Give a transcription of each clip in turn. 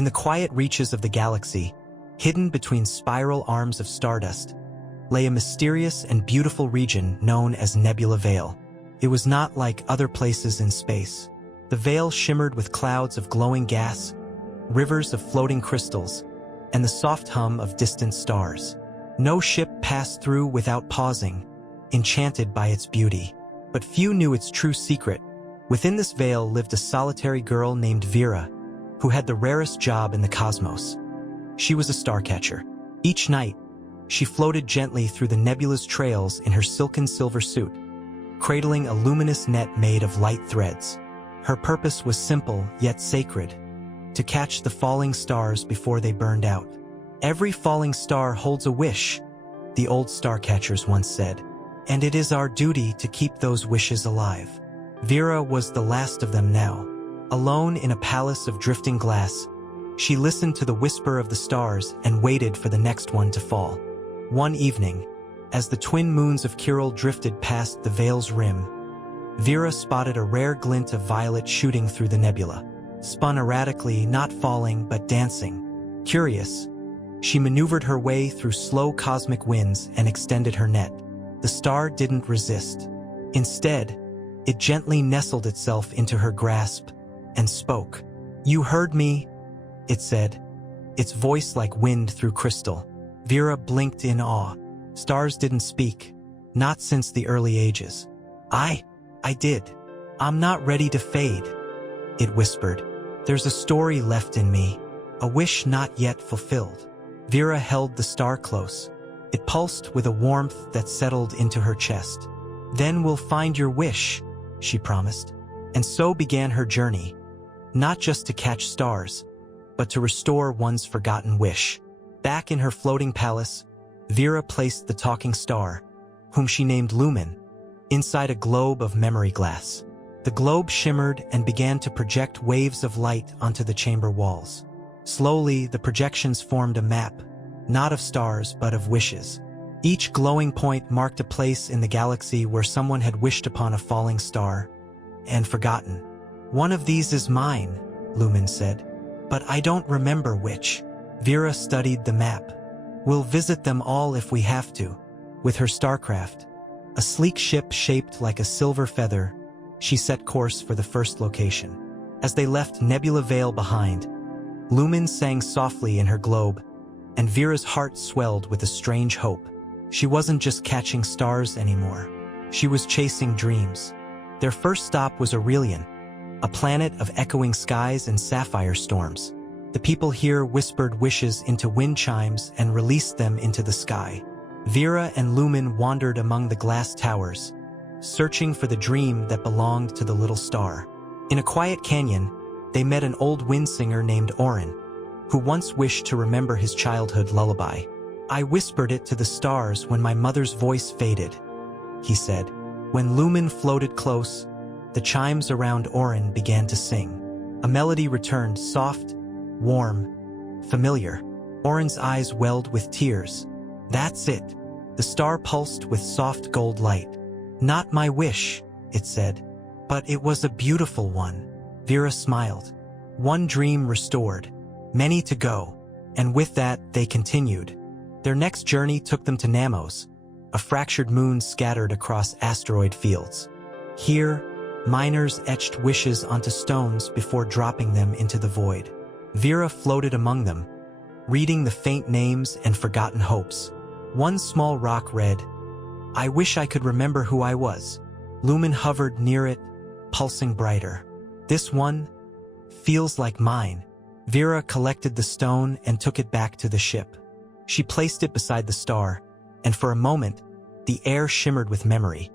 In the quiet reaches of the galaxy, hidden between spiral arms of stardust, lay a mysterious and beautiful region known as Nebula Vale. It was not like other places in space. The veil shimmered with clouds of glowing gas, rivers of floating crystals, and the soft hum of distant stars. No ship passed through without pausing, enchanted by its beauty. But few knew its true secret. Within this veil lived a solitary girl named Vera, who had the rarest job in the cosmos. She was a starcatcher. Each night, she floated gently through the nebula's trails in her silken silver suit, cradling a luminous net made of light threads. Her purpose was simple yet sacred: to catch the falling stars before they burned out. "Every falling star holds a wish," the old starcatchers once said, "and it is our duty to keep those wishes alive." Vera was the last of them now. Alone in a palace of drifting glass, she listened to the whisper of the stars and waited for the next one to fall. One evening, as the twin moons of Chiral drifted past the veil's rim, Vera spotted a rare glint of violet shooting through the nebula, spun erratically, not falling but dancing. Curious, she maneuvered her way through slow cosmic winds and extended her net. The star didn't resist. Instead, it gently nestled itself into her grasp and spoke. "You heard me," it said, its voice like wind through crystal. Vera blinked in awe. Stars didn't speak, not since the early ages. I did. I'm not ready to fade," it whispered. "There's a story left in me, a wish not yet fulfilled." Vera held the star close. It pulsed with a warmth that settled into her chest. "Then we'll find your wish," she promised. And so began her journey, not just to catch stars, but to restore one's forgotten wish. Back in her floating palace, Vera placed the talking star, whom she named Lumen, inside a globe of memory glass. The globe shimmered and began to project waves of light onto the chamber walls. Slowly, the projections formed a map, not of stars but of wishes. Each glowing point marked a place in the galaxy where someone had wished upon a falling star and forgotten. "One of these is mine," Lumen said, "but I don't remember which." Vera studied the map. "We'll visit them all if we have to." With her starcraft, a sleek ship shaped like a silver feather, she set course for the first location. As they left Nebula Vale behind, Lumen sang softly in her globe, and Vera's heart swelled with a strange hope. She wasn't just catching stars anymore. She was chasing dreams. Their first stop was Aurelian, a planet of echoing skies and sapphire storms. The people here whispered wishes into wind chimes and released them into the sky. Vera and Lumen wandered among the glass towers, searching for the dream that belonged to the little star. In a quiet canyon, they met an old wind singer named Orin, who once wished to remember his childhood lullaby. "I whispered it to the stars when my mother's voice faded," he said. When Lumen floated close, the chimes around Orin began to sing. A melody returned, soft, warm, familiar. Orin's eyes welled with tears. "That's it." The star pulsed with soft gold light. "Not my wish," it said, "but it was a beautiful one." Vera smiled. One dream restored, many to go, and with that they continued. Their next journey took them to Namos, a fractured moon scattered across asteroid fields. Here, miners etched wishes onto stones before dropping them into the void. Vera floated among them, reading the faint names and forgotten hopes. One small rock read, "I wish I could remember who I was." Lumen hovered near it, pulsing brighter. "This one feels like mine." Vera collected the stone and took it back to the ship. She placed it beside the star, and for a moment, the air shimmered with memory.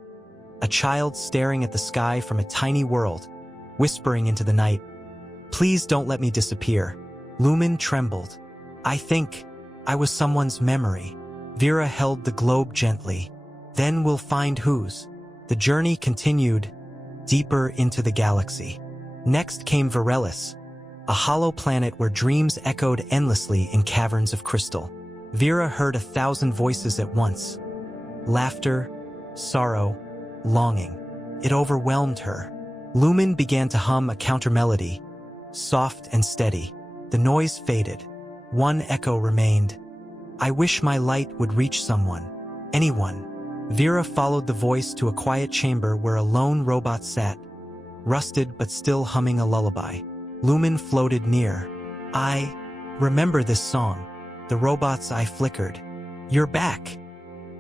A child staring at the sky from a tiny world, whispering into the night, "Please don't let me disappear." Lumen trembled. "I think I was someone's memory." Vera held the globe gently. "Then we'll find whose." The journey continued, deeper into the galaxy. Next came Varelis, a hollow planet where dreams echoed endlessly in caverns of crystal. Vera heard 1,000 voices at once. Laughter, sorrow, longing. It overwhelmed her. Lumen began to hum a countermelody, soft and steady. The noise faded. One echo remained. I wish my light would reach someone. Anyone. Vera followed the voice to a quiet chamber where a lone robot sat, rusted but still humming a lullaby. Lumen floated near. I remember this song. The robot's eye flickered. You're back,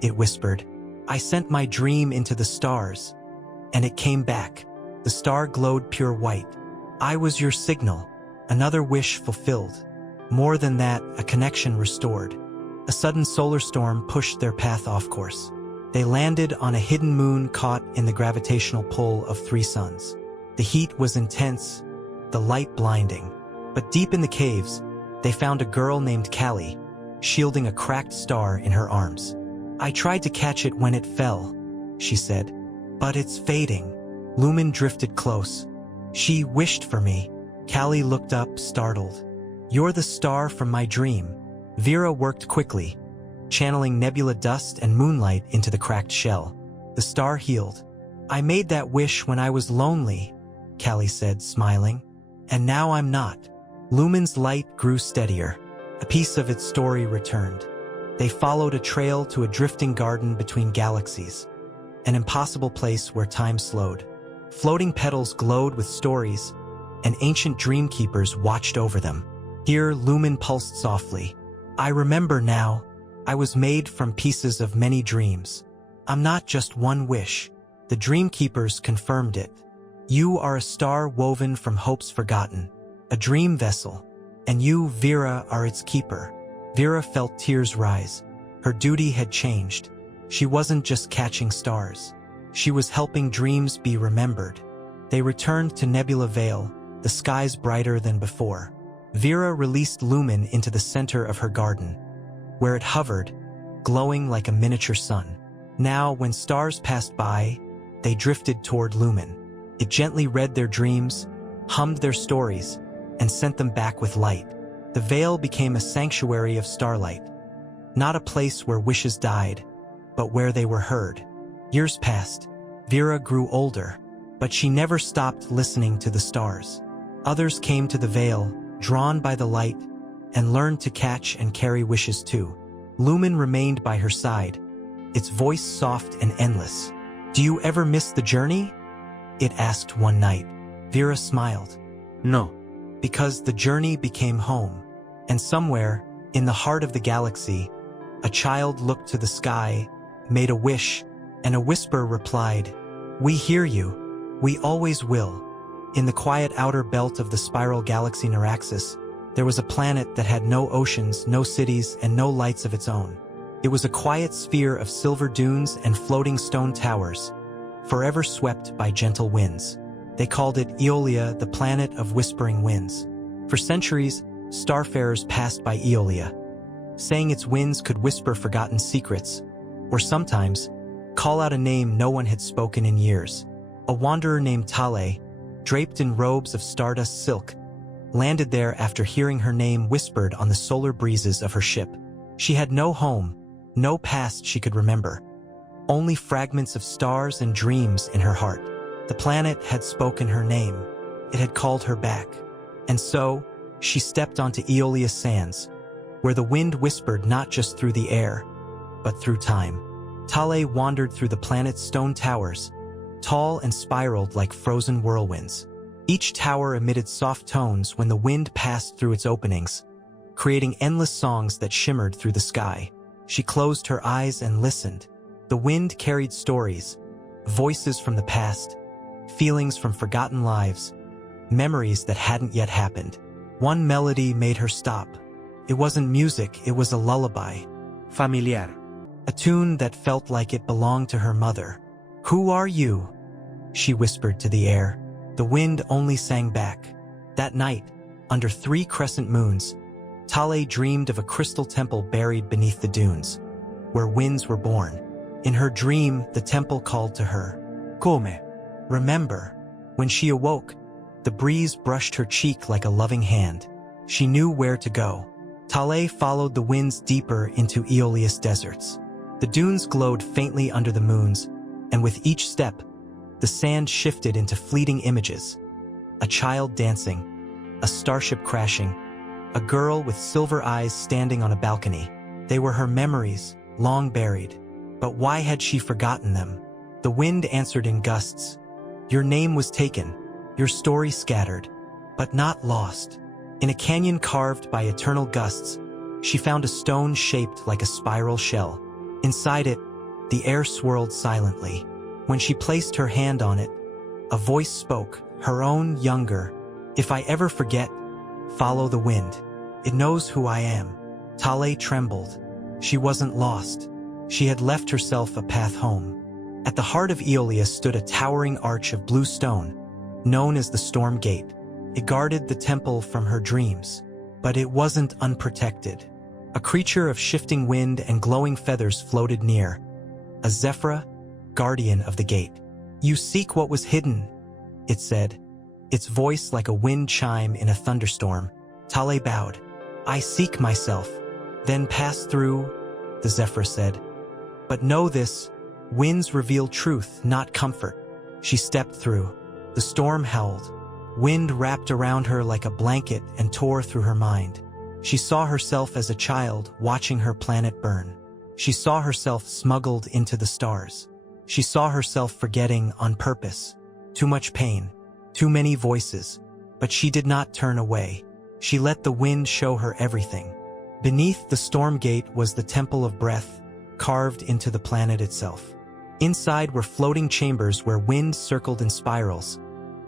it whispered. I sent my dream into the stars, and it came back. The star glowed pure white. I was your signal, another wish fulfilled. More than that, a connection restored. A sudden solar storm pushed their path off course. They landed on a hidden moon caught in the gravitational pull of 3 suns. The heat was intense, the light blinding. But deep in the caves, they found a girl named Callie, shielding a cracked star in her arms. I tried to catch it when it fell, she said, but it's fading. Lumen drifted close. She wished for me. Callie looked up, startled. You're the star from my dream. Vera worked quickly, channeling Nebula dust and moonlight into the cracked shell. The star healed. I made that wish when I was lonely, Callie said, smiling. And now I'm not. Lumen's light grew steadier. A piece of its story returned. They followed a trail to a drifting garden between galaxies, an impossible place where time slowed. Floating petals glowed with stories, and ancient dream keepers watched over them. Here, Lumen pulsed softly. I remember now. I was made from pieces of many dreams. I'm not just one wish. The dream keepers confirmed it. You are a star woven from hopes forgotten, a dream vessel, and you, Vera, are its keeper. Vera felt tears rise. Her duty had changed. She wasn't just catching stars. She was helping dreams be remembered. They returned to Nebula Vale, the skies brighter than before. Vera released Lumen into the center of her garden, where it hovered, glowing like a miniature sun. Now, when stars passed by, they drifted toward Lumen. It gently read their dreams, hummed their stories, and sent them back with light. The Vale became a sanctuary of starlight, not a place where wishes died, but where they were heard. Years passed. Vera grew older, but she never stopped listening to the stars. Others came to the Vale, drawn by the light, and learned to catch and carry wishes too. Lumen remained by her side, its voice soft and endless. Do you ever miss the journey? It asked one night. Vera smiled. No. Because the journey became home. And somewhere, in the heart of the galaxy, a child looked to the sky, made a wish, and a whisper replied, We hear you. We always will. In the quiet outer belt of the spiral galaxy Neuraxis, there was a planet that had no oceans, no cities, and no lights of its own. It was a quiet sphere of silver dunes and floating stone towers, forever swept by gentle winds. They called it Aeolia, the planet of whispering winds. For centuries, starfarers passed by Aeolia, saying its winds could whisper forgotten secrets, or sometimes call out a name no one had spoken in years. A wanderer named Tale, draped in robes of stardust silk, landed there after hearing her name whispered on the solar breezes of her ship. She had no home, no past she could remember, only fragments of stars and dreams in her heart. The planet had spoken her name. It had called her back. And so, she stepped onto Aeolia's sands, where the wind whispered not just through the air, but through time. Tale wandered through the planet's stone towers, tall and spiraled like frozen whirlwinds. Each tower emitted soft tones when the wind passed through its openings, creating endless songs that shimmered through the sky. She closed her eyes and listened. The wind carried stories, voices from the past, feelings from forgotten lives, memories that hadn't yet happened. One melody made her stop. It wasn't music, it was a lullaby. Familiar. A tune that felt like it belonged to her mother. Who are you? She whispered to the air. The wind only sang back. That night, under 3 crescent moons, Tale dreamed of a crystal temple buried beneath the dunes, where winds were born. In her dream, the temple called to her, Comet. Remember. When she awoke, the breeze brushed her cheek like a loving hand. She knew where to go. Tale followed the winds deeper into Aeolia's deserts. The dunes glowed faintly under the moons, and with each step, the sand shifted into fleeting images. A child dancing, a starship crashing, a girl with silver eyes standing on a balcony. They were her memories, long buried. But why had she forgotten them? The wind answered in gusts. Your name was taken, your story scattered, but not lost. In a canyon carved by eternal gusts, she found a stone shaped like a spiral shell. Inside it, the air swirled silently. When she placed her hand on it, a voice spoke, her own, younger. If I ever forget, follow the wind. It knows who I am. Tale trembled. She wasn't lost. She had left herself a path home. At the heart of Aeolia stood a towering arch of blue stone, known as the Storm Gate. It guarded the temple from her dreams, but it wasn't unprotected. A creature of shifting wind and glowing feathers floated near, a Zephyra, guardian of the gate. You seek what was hidden, it said, its voice like a wind chime in a thunderstorm. Tale bowed. I seek myself, then pass through, the Zephyr said. But know this, winds reveal truth, not comfort. She stepped through. The storm howled. Wind wrapped around her like a blanket and tore through her mind. She saw herself as a child watching her planet burn. She saw herself smuggled into the stars. She saw herself forgetting on purpose. Too much pain, too many voices. But she did not turn away. She let the wind show her everything. Beneath the storm gate was the Temple of Breath, carved into the planet itself. Inside were floating chambers where wind circled in spirals,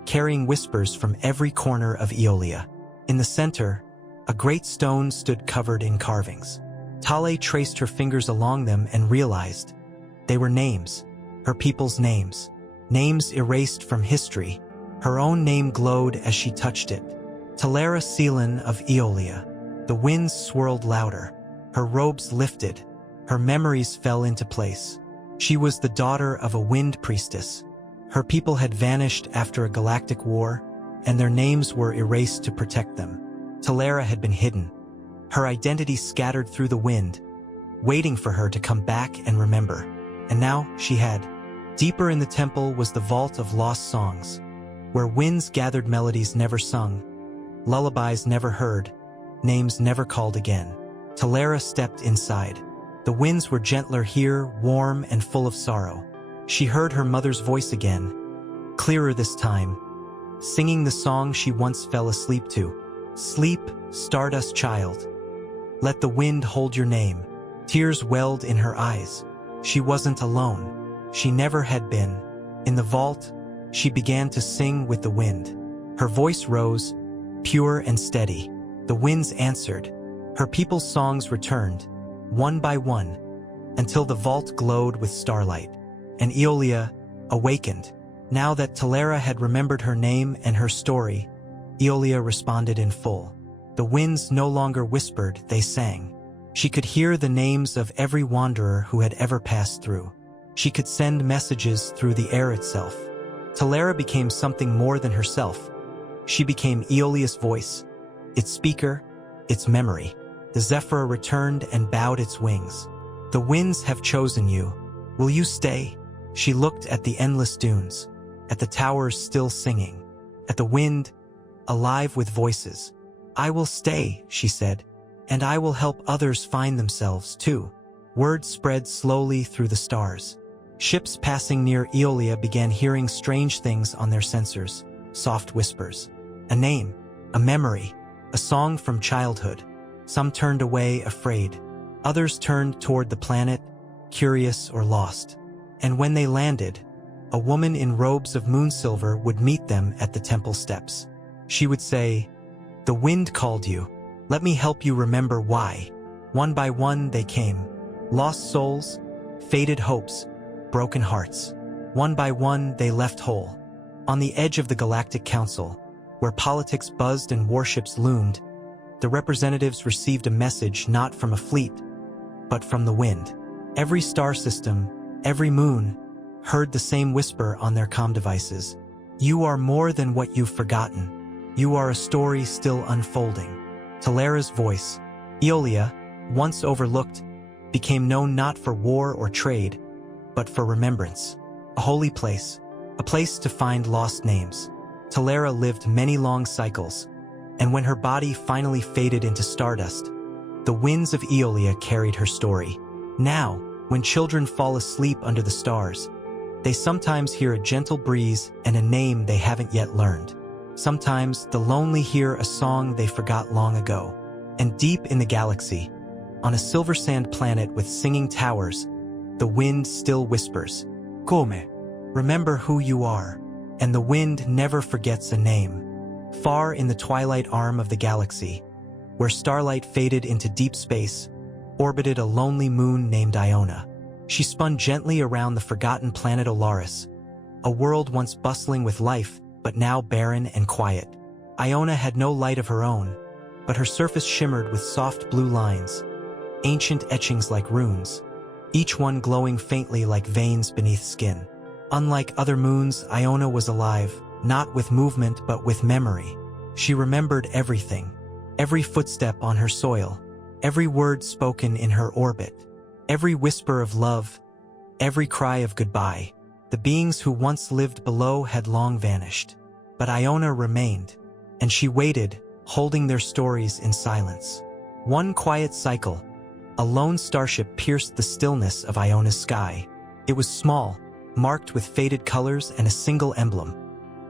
carrying whispers from every corner of Aeolia. In the center, a great stone stood covered in carvings. Tale traced her fingers along them and realized they were names, her people's names, names erased from history. Her own name glowed as she touched it. Talera Seelan of Aeolia. The winds swirled louder. Her robes lifted. Her memories fell into place. She was the daughter of a wind priestess. Her people had vanished after a galactic war, and their names were erased to protect them. Talera had been hidden, her identity scattered through the wind, waiting for her to come back and remember. And now she had. Deeper in the temple was the vault of lost songs, where winds gathered melodies never sung, lullabies never heard, names never called again. Talera stepped inside. The winds were gentler here, warm and full of sorrow. She heard her mother's voice again, clearer this time, singing the song she once fell asleep to. Sleep, stardust child. Let the wind hold your name. Tears welled in her eyes. She wasn't alone. She never had been. In the vault, she began to sing with the wind. Her voice rose, pure and steady. The winds answered. Her people's songs returned, one by one, until the vault glowed with starlight. And Aeolia awakened. Now that Talera had remembered her name and her story, Aeolia responded in full. The winds no longer whispered, they sang. She could hear the names of every wanderer who had ever passed through. She could send messages through the air itself. Talera became something more than herself. She became Aeolia's voice, its speaker, its memory. The Zephyr returned and bowed its wings. The winds have chosen you. Will you stay? She looked at the endless dunes, at the towers still singing, at the wind, alive with voices. I will stay, she said, and I will help others find themselves too. Word spread slowly through the stars. Ships passing near Aeolia began hearing strange things on their sensors, soft whispers. A name, a memory, a song from childhood. Some turned away afraid. Others turned toward the planet, curious or lost. And when they landed, a woman in robes of moonsilver would meet them at the temple steps. She would say, "The wind called you. Let me help you remember why." One by one they came. Lost souls, faded hopes, broken hearts. One by one they left whole. On the edge of the Galactic Council, where politics buzzed and warships loomed, the representatives received a message not from a fleet, but from the wind. Every star system, every moon, heard the same whisper on their comm devices. You are more than what you've forgotten. You are a story still unfolding. Talera's voice, Aeolia, once overlooked, became known not for war or trade, but for remembrance. A holy place, a place to find lost names. Talera lived many long cycles, And when her body finally faded into stardust, the winds of Aeolia carried her story. Now, when children fall asleep under the stars, they sometimes hear a gentle breeze and a name they haven't yet learned. Sometimes the lonely hear a song they forgot long ago. And deep in the galaxy, on a silver sand planet with singing towers, the wind still whispers, Comet, remember who you are. And the wind never forgets a name. Far in the twilight arm of the galaxy, where starlight faded into deep space, orbited a lonely moon named Iona. She spun gently around the forgotten planet Olaris, a world once bustling with life, but now barren and quiet. Iona had no light of her own, but her surface shimmered with soft blue lines, ancient etchings like runes, each one glowing faintly like veins beneath skin. Unlike other moons, Iona was alive, not with movement but with memory. She remembered everything, every footstep on her soil, every word spoken in her orbit, every whisper of love, every cry of goodbye. The beings who once lived below had long vanished, but Iona remained, and she waited, holding their stories in silence. One quiet cycle, a lone starship pierced the stillness of Iona's sky. It was small, marked with faded colors and a single emblem,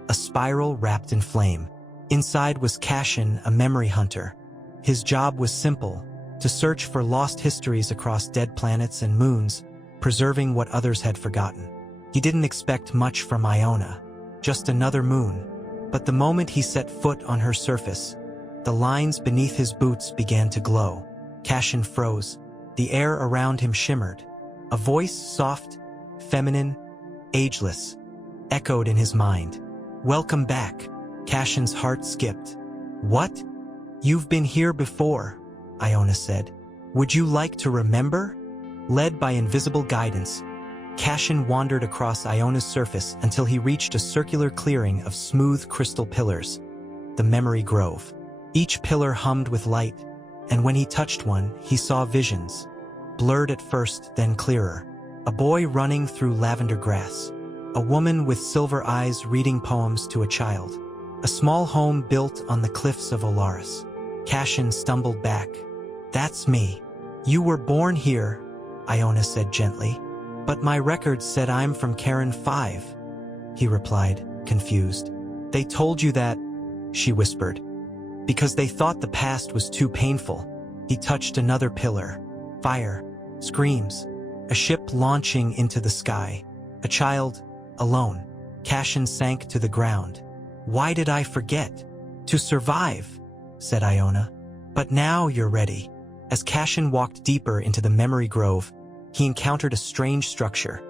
a spiral wrapped in flame. Inside was Cassian, a memory hunter. His job was simple, to search for lost histories across dead planets and moons, preserving what others had forgotten. He didn't expect much from Iona, just another moon. But the moment he set foot on her surface, the lines beneath his boots began to glow. Cassian froze. The air around him shimmered. A voice, soft, feminine, ageless, echoed in his mind. Welcome back. Cassian's heart skipped. What? You've been here before, Iona said. Would you like to remember? Led by invisible guidance, Cassian wandered across Iona's surface until he reached a circular clearing of smooth crystal pillars, the Memory Grove. Each pillar hummed with light, and when he touched one, he saw visions, blurred at first, then clearer. A boy running through lavender grass, a woman with silver eyes reading poems to a child, a small home built on the cliffs of Olaris. Cassian stumbled back. That's me. You were born here, Iona said gently. But my record said I'm from Karen 5, he replied, confused. They told you that, she whispered, because they thought the past was too painful. He touched another pillar. Fire, screams, a ship launching into the sky, a child, alone. Cassian sank to the ground. Why did I forget? To survive, said Iona. But now you're ready. As Cassian walked deeper into the Memory Grove, he encountered a strange structure,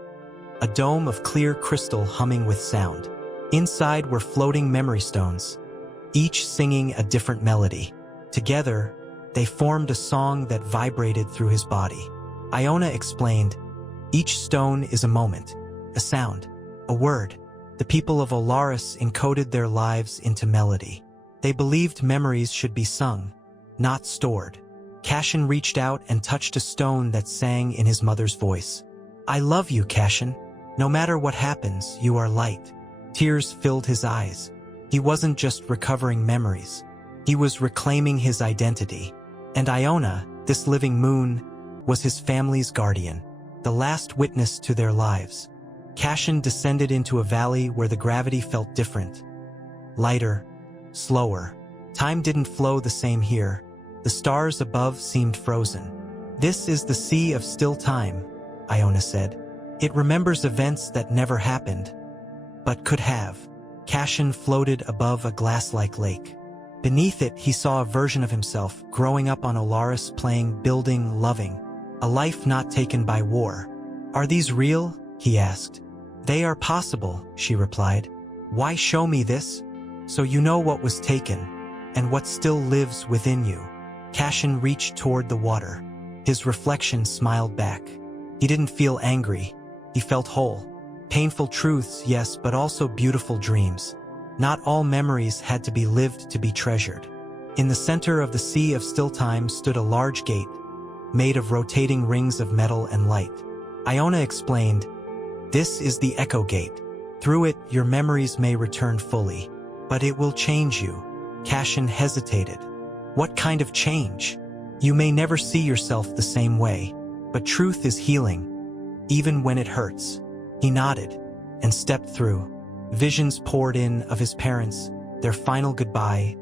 a dome of clear crystal humming with sound. Inside were floating memory stones, each singing a different melody. Together, they formed a song that vibrated through his body. Iona explained, each stone is a moment, a sound, a word. The people of Olaris encoded their lives into melody. They believed memories should be sung, not stored. Cassian reached out and touched a stone that sang in his mother's voice. I love you, Cassian. No matter what happens, you are light. Tears filled his eyes. He wasn't just recovering memories. He was reclaiming his identity. And Iona, this living moon, was his family's guardian, the last witness to their lives. Cassian descended into a valley where the gravity felt different. Lighter, slower. Time didn't flow the same here. The stars above seemed frozen. This is the Sea of Still Time, Iona said. It remembers events that never happened, but could have. Cassian floated above a glass-like lake. Beneath it, he saw a version of himself, growing up on Olaris, playing, building, loving. A life not taken by war. Are these real? He asked. They are possible, she replied. Why show me this? So you know what was taken, and what still lives within you. Cassian reached toward the water. His reflection smiled back. He didn't feel angry. He felt whole. Painful truths, yes, but also beautiful dreams. Not all memories had to be lived to be treasured. In the center of the Sea of Still Time stood a large gate, made of rotating rings of metal and light. Iona explained, this is the Echo Gate. Through it, your memories may return fully, but it will change you. Cashin hesitated. What kind of change? You may never see yourself the same way, but truth is healing, even when it hurts. He nodded and stepped through. Visions poured in of his parents, their final goodbye,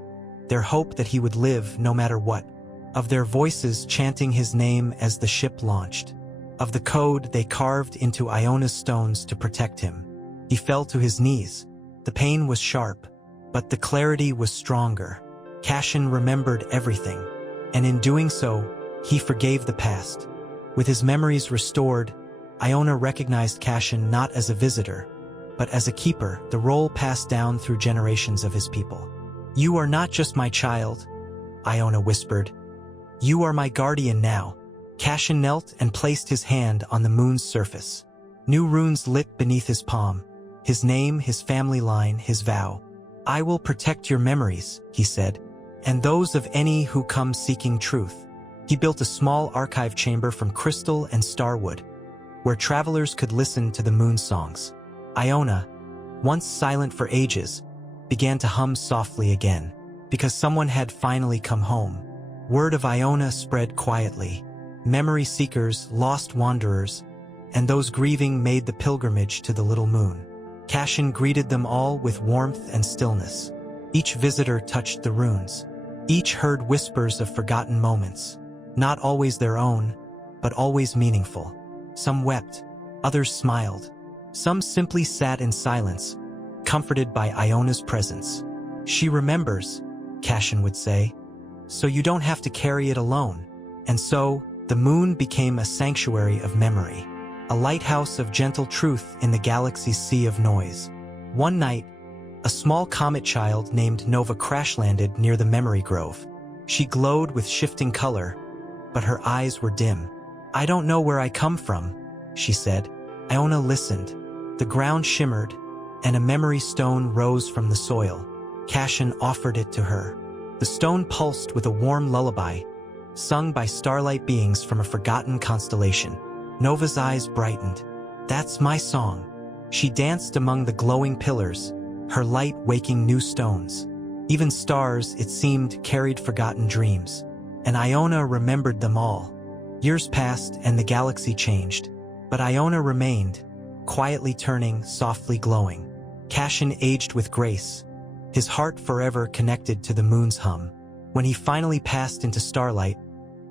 their hope that he would live no matter what, of their voices chanting his name as the ship launched, of the code they carved into Iona's stones to protect him. He fell to his knees. The pain was sharp, but the clarity was stronger. Cashin remembered everything, and in doing so, he forgave the past. With his memories restored, Iona recognized Cashin not as a visitor, but as a keeper, the role passed down through generations of his people. You are not just my child, Iona whispered. You are my guardian now. Cashin knelt and placed his hand on the moon's surface. New runes lit beneath his palm. His name, his family line, his vow. I will protect your memories, he said, and those of any who come seeking truth. He built a small archive chamber from crystal and starwood, where travelers could listen to the moon songs. Iona, once silent for ages, began to hum softly again, because someone had finally come home. Word of Iona spread quietly. Memory seekers, lost wanderers, and those grieving made the pilgrimage to the little moon. Cashin greeted them all with warmth and stillness. Each visitor touched the runes. Each heard whispers of forgotten moments, not always their own, but always meaningful. Some wept, others smiled. Some simply sat in silence, comforted by Iona's presence. She remembers, Cashin would say, so you don't have to carry it alone. And so, the moon became a sanctuary of memory, a lighthouse of gentle truth in the galaxy's sea of noise. One night, a small comet child named Nova crash-landed near the memory grove. She glowed with shifting color, but her eyes were dim. I don't know where I come from, she said. Iona listened. The ground shimmered, and a memory stone rose from the soil. Cashin offered it to her. The stone pulsed with a warm lullaby, sung by starlight beings from a forgotten constellation. Nova's eyes brightened. That's my song. She danced among the glowing pillars, her light waking new stones. Even stars, it seemed, carried forgotten dreams. And Iona remembered them all. Years passed and the galaxy changed, but Iona remained, quietly turning, softly glowing. Cashin aged with grace, his heart forever connected to the moon's hum. When he finally passed into starlight,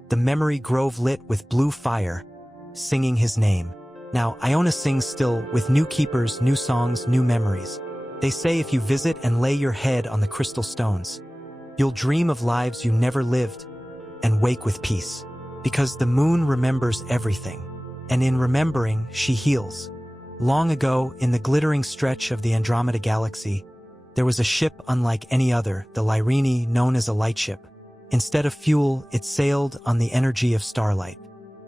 the memory grove lit with blue fire, singing his name. Now, Iona sings still, with new keepers, new songs, new memories. They say if you visit and lay your head on the crystal stones, you'll dream of lives you never lived and wake with peace. Because the moon remembers everything, and in remembering, she heals. Long ago, in the glittering stretch of the Andromeda galaxy, there was a ship unlike any other, the Lyrene, known as a lightship. Instead of fuel, it sailed on the energy of starlight.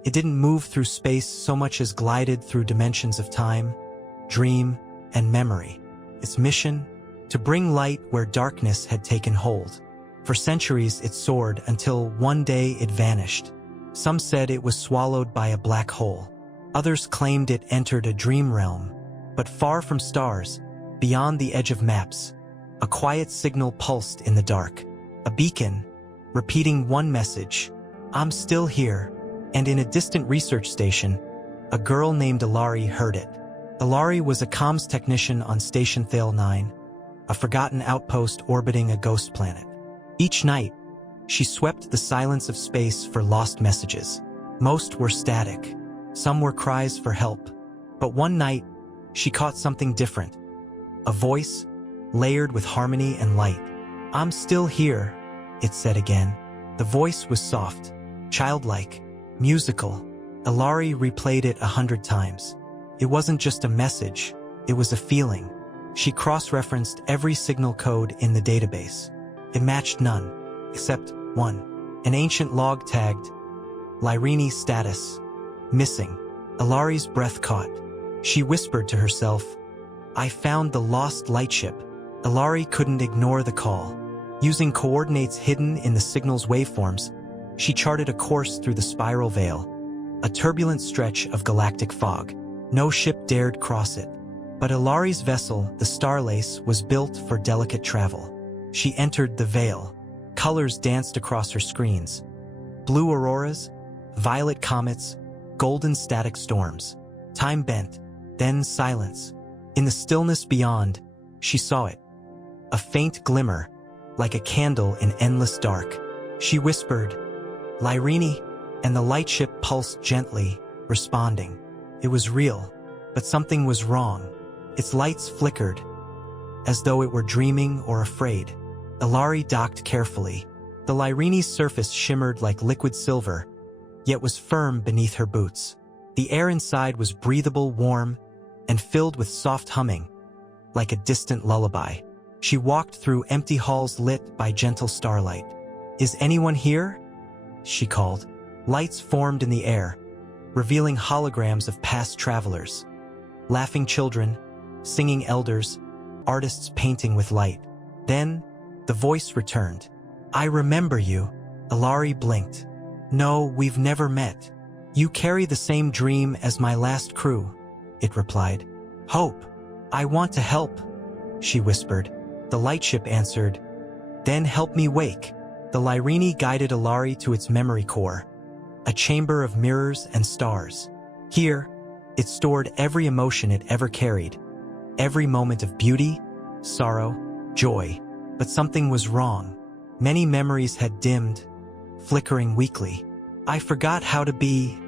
It didn't move through space so much as glided through dimensions of time, dream, and memory. Its mission? To bring light where darkness had taken hold. For centuries it soared until one day it vanished. Some said it was swallowed by a black hole. Others claimed it entered a dream realm. But far from stars, beyond the edge of maps, a quiet signal pulsed in the dark. A beacon, repeating one message, I'm still here. And in a distant research station, a girl named Ilari heard it. Ilari was a comms technician on Station Thale 9, a forgotten outpost orbiting a ghost planet. Each night, she swept the silence of space for lost messages. Most were static. Some were cries for help. But one night, she caught something different. A voice, layered with harmony and light. I'm still here, it said again. The voice was soft, childlike, musical. Ilari replayed it 100 times. It wasn't just a message, it was a feeling. She cross-referenced every signal code in the database. It matched none, except one. An ancient log tagged, Lyrene status, missing. Ilari's breath caught. She whispered to herself, I found the lost lightship. Ilari couldn't ignore the call. Using coordinates hidden in the signal's waveforms, she charted a course through the spiral veil, a turbulent stretch of galactic fog. No ship dared cross it. But Ilari's vessel, the Starlace, was built for delicate travel. She entered the veil. Colors danced across her screens. Blue auroras, violet comets, golden static storms. Time bent, then silence. In the stillness beyond, she saw it. A faint glimmer, like a candle in endless dark. She whispered, "Lyrini," and the lightship pulsed gently, responding. It was real, but something was wrong. Its lights flickered, as though it were dreaming or afraid. Ilari docked carefully. The Lyrini's surface shimmered like liquid silver, yet was firm beneath her boots. The air inside was breathable, warm, and filled with soft humming, like a distant lullaby. She walked through empty halls lit by gentle starlight. "Is anyone here?" she called. Lights formed in the air, revealing holograms of past travelers. Laughing children, singing elders, artists painting with light. Then, the voice returned. "I remember you." Ilari blinked. "No, we've never met. You carry the same dream as my last crew," it replied. "Hope. I want to help," she whispered. The lightship answered, "Then help me wake." The Lyrini guided Ilari to its memory core, a chamber of mirrors and stars. Here, it stored every emotion it ever carried, every moment of beauty, sorrow, joy. But something was wrong. Many memories had dimmed, flickering weakly. "I forgot how to be,"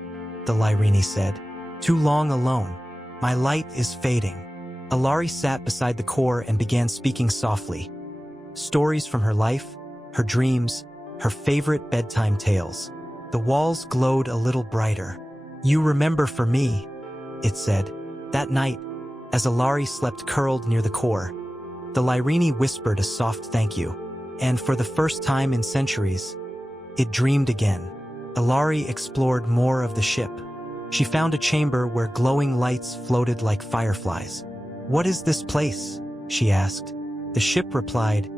the Lyrini said. "Too long alone. My light is fading." Ilari sat beside the core and began speaking softly. Stories from her life, her dreams, her favorite bedtime tales. The walls glowed a little brighter. "You remember for me," it said. That night, as Ilari slept curled near the core, the Lyrini whispered a soft thank you. And for the first time in centuries, it dreamed again. Ilari explored more of the ship. She found a chamber where glowing lights floated like fireflies. "What is this place?" she asked. The ship replied,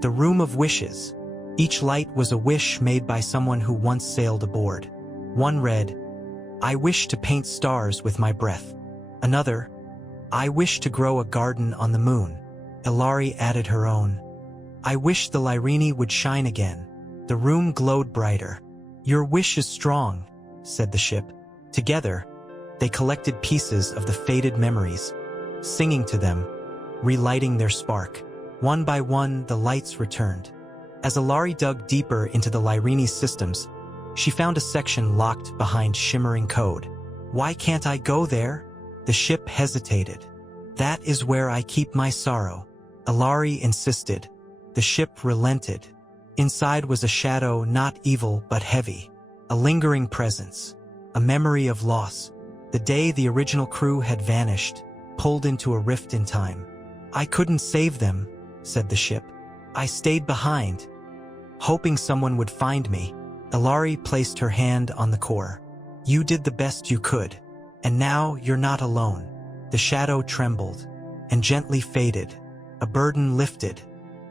"The Room of Wishes." Each light was a wish made by someone who once sailed aboard. One read, "I wish to paint stars with my breath." Another, "I wish to grow a garden on the moon." Ilari added her own, "I wish the Lyrini would shine again." The room glowed brighter. "Your wish is strong," said the ship. Together, they collected pieces of the faded memories, singing to them, relighting their spark. One by one, the lights returned. As Ilari dug deeper into the Lyrini's systems, she found a section locked behind shimmering code. "Why can't I go there?" The ship hesitated. "That is where I keep my sorrow," Ilari insisted. The ship relented. Inside was a shadow not evil but heavy, a lingering presence, a memory of loss. The day the original crew had vanished, pulled into a rift in time. "I couldn't save them," said the ship. "I stayed behind, hoping someone would find me." Ilari placed her hand on the core. "You did the best you could, and now you're not alone." The shadow trembled and gently faded. A burden lifted,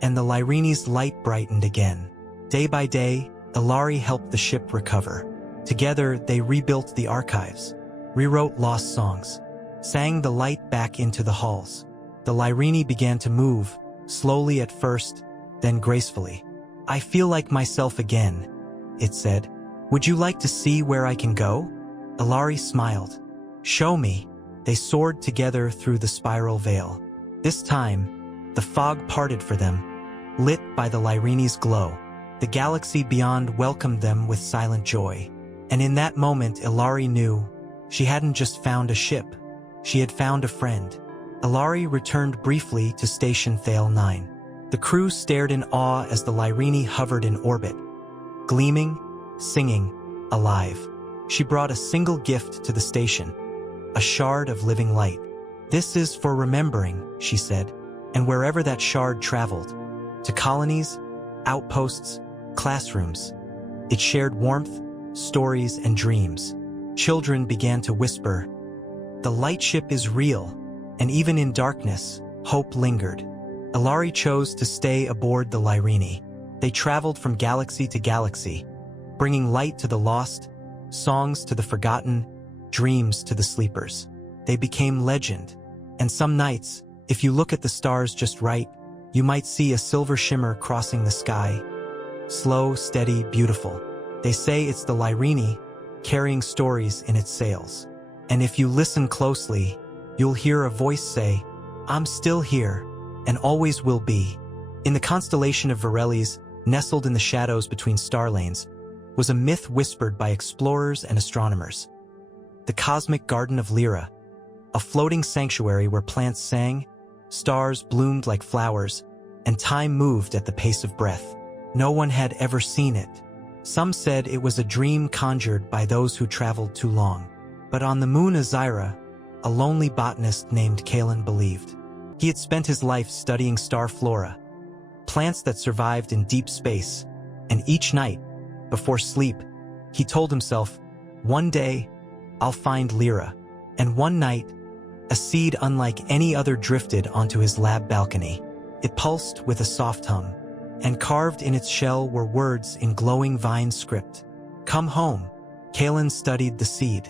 and the Lyrini's light brightened again. Day by day, Ilari helped the ship recover. Together, they rebuilt the archives, rewrote lost songs, sang the light back into the halls. The Lyrini began to move, slowly at first, then gracefully. "I feel like myself again," it said. "Would you like to see where I can go?" Ilari smiled. "Show me." They soared together through the spiral veil. This time, the fog parted for them, lit by the Lyrini's glow. The galaxy beyond welcomed them with silent joy. And in that moment, Ilari knew she hadn't just found a ship, she had found a friend. Ilari returned briefly to Station Thale 9. The crew stared in awe as the Lyrini hovered in orbit, gleaming, singing, alive. She brought a single gift to the station, a shard of living light. "This is for remembering," she said, and wherever that shard traveled, to colonies, outposts, classrooms, it shared warmth, stories, and dreams. Children began to whisper, "The lightship is real," and even in darkness, hope lingered. Ilari chose to stay aboard the Lyrini. They traveled from galaxy to galaxy, bringing light to the lost, songs to the forgotten, dreams to the sleepers. They became legend, and some nights, if you look at the stars just right, You might see a silver shimmer crossing the sky. Slow, steady, beautiful. They say it's the Lyrene, carrying stories in its sails. And if you listen closely, you'll hear a voice say, "I'm still here, and always will be." In the constellation of Varelles, nestled in the shadows between star lanes, was a myth whispered by explorers and astronomers. The cosmic garden of Lyra, a floating sanctuary where plants sang, stars bloomed like flowers, and time moved at the pace of breath. No one had ever seen it. Some said it was a dream conjured by those who traveled too long. But on the moon Azira, a lonely botanist named Kalen believed. He had spent his life studying star flora, plants that survived in deep space, and each night, before sleep, he told himself, "One day, I'll find Lyra." And one night, a seed unlike any other drifted onto his lab balcony. It pulsed with a soft hum, and carved in its shell were words in glowing vine script. "Come home." Kalen studied the seed.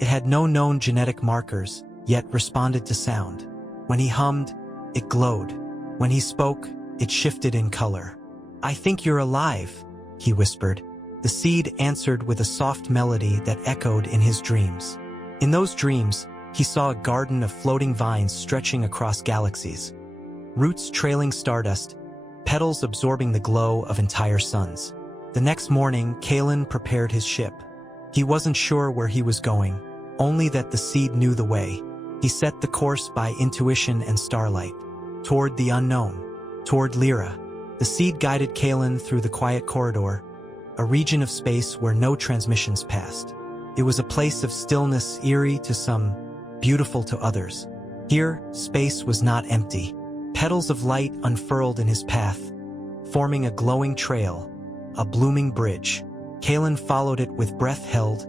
It had no known genetic markers, yet responded to sound. When he hummed, it glowed. When he spoke, it shifted in color. "I think you're alive," he whispered. The seed answered with a soft melody that echoed in his dreams. In those dreams, he saw a garden of floating vines stretching across galaxies, roots trailing stardust, petals absorbing the glow of entire suns. The next morning, Kalen prepared his ship. He wasn't sure where he was going, only that the seed knew the way. He set the course by intuition and starlight, toward the unknown, toward Lyra. The seed guided Kalen through the quiet corridor, a region of space where no transmissions passed. It was a place of stillness, eerie to some, beautiful to others. Here, space was not empty. Petals of light unfurled in his path, forming a glowing trail, a blooming bridge. Kalen followed it with breath held,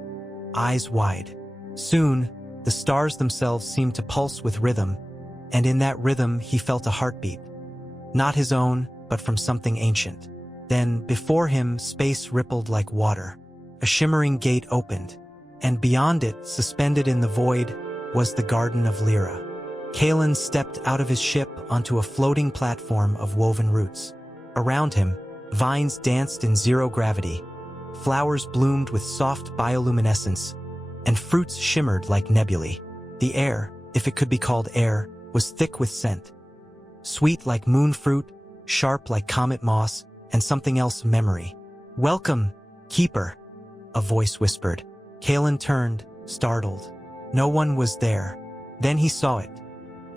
eyes wide. Soon, the stars themselves seemed to pulse with rhythm, and in that rhythm he felt a heartbeat. Not his own, but from something ancient. Then, before him, space rippled like water. A shimmering gate opened, and beyond it, suspended in the void, was the Garden of Lyra. Kalen stepped out of his ship onto a floating platform of woven roots. Around him, vines danced in zero gravity, flowers bloomed with soft bioluminescence, and fruits shimmered like nebulae. The air, if it could be called air, was thick with scent. Sweet like moon fruit, sharp like comet moss, and something else, memory. "Welcome, Keeper," a voice whispered. Kalen turned, startled. No one was there. Then he saw it.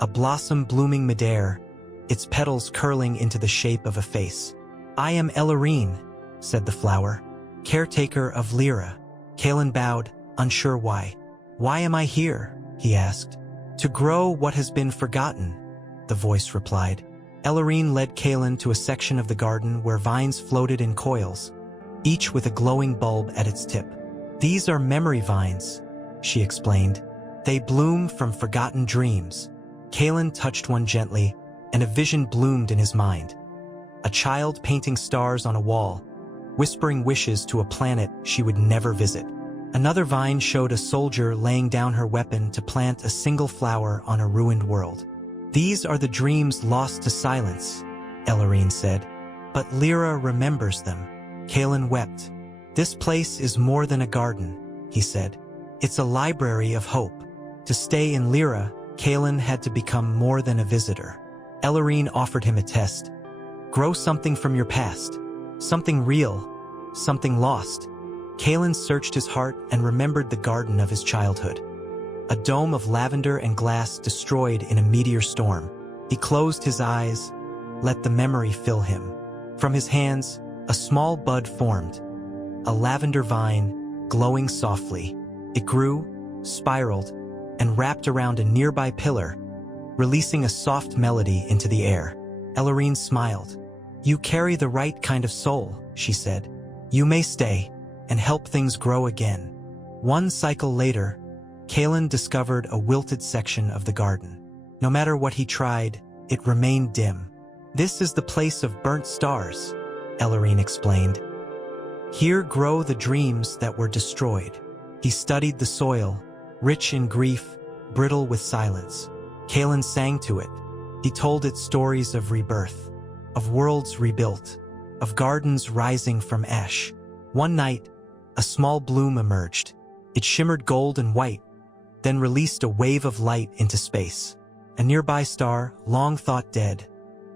A blossom blooming midair, its petals curling into the shape of a face. "I am Elarine," said the flower, "caretaker of Lyra." Kalen bowed, unsure why. "Why am I here?" he asked. "To grow what has been forgotten," the voice replied. Elarine led Kalen to a section of the garden where vines floated in coils, each with a glowing bulb at its tip. "These are memory vines," she explained. "They bloom from forgotten dreams." Kalen touched one gently, and a vision bloomed in his mind. A child painting stars on a wall, whispering wishes to a planet she would never visit. Another vine showed a soldier laying down her weapon to plant a single flower on a ruined world. "These are the dreams lost to silence," Elarine said. "But Lyra remembers them." Kalen wept. "This place is more than a garden," he said. "It's a library of hope." To stay in Lyra, Kalen had to become more than a visitor. Elarine offered him a test. "Grow something from your past. Something real. Something lost." Kalen searched his heart and remembered the garden of his childhood. A dome of lavender and glass destroyed in a meteor storm. He closed his eyes, let the memory fill him. From his hands, a small bud formed, a lavender vine, glowing softly. It grew, spiraled, and wrapped around a nearby pillar, releasing a soft melody into the air. Elarine smiled. "You carry the right kind of soul," she said. "You may stay and help things grow again." One cycle later, Kalen discovered a wilted section of the garden. No matter what he tried, it remained dim. "This is the place of burnt stars," Elarine explained. "Here grow the dreams that were destroyed." He studied the soil, rich in grief, brittle with silence. Kalen sang to it. He told it stories of rebirth. of worlds rebuilt, of gardens rising from ash. One night, a small bloom emerged. It shimmered gold and white, then released a wave of light into space. A nearby star, long thought dead,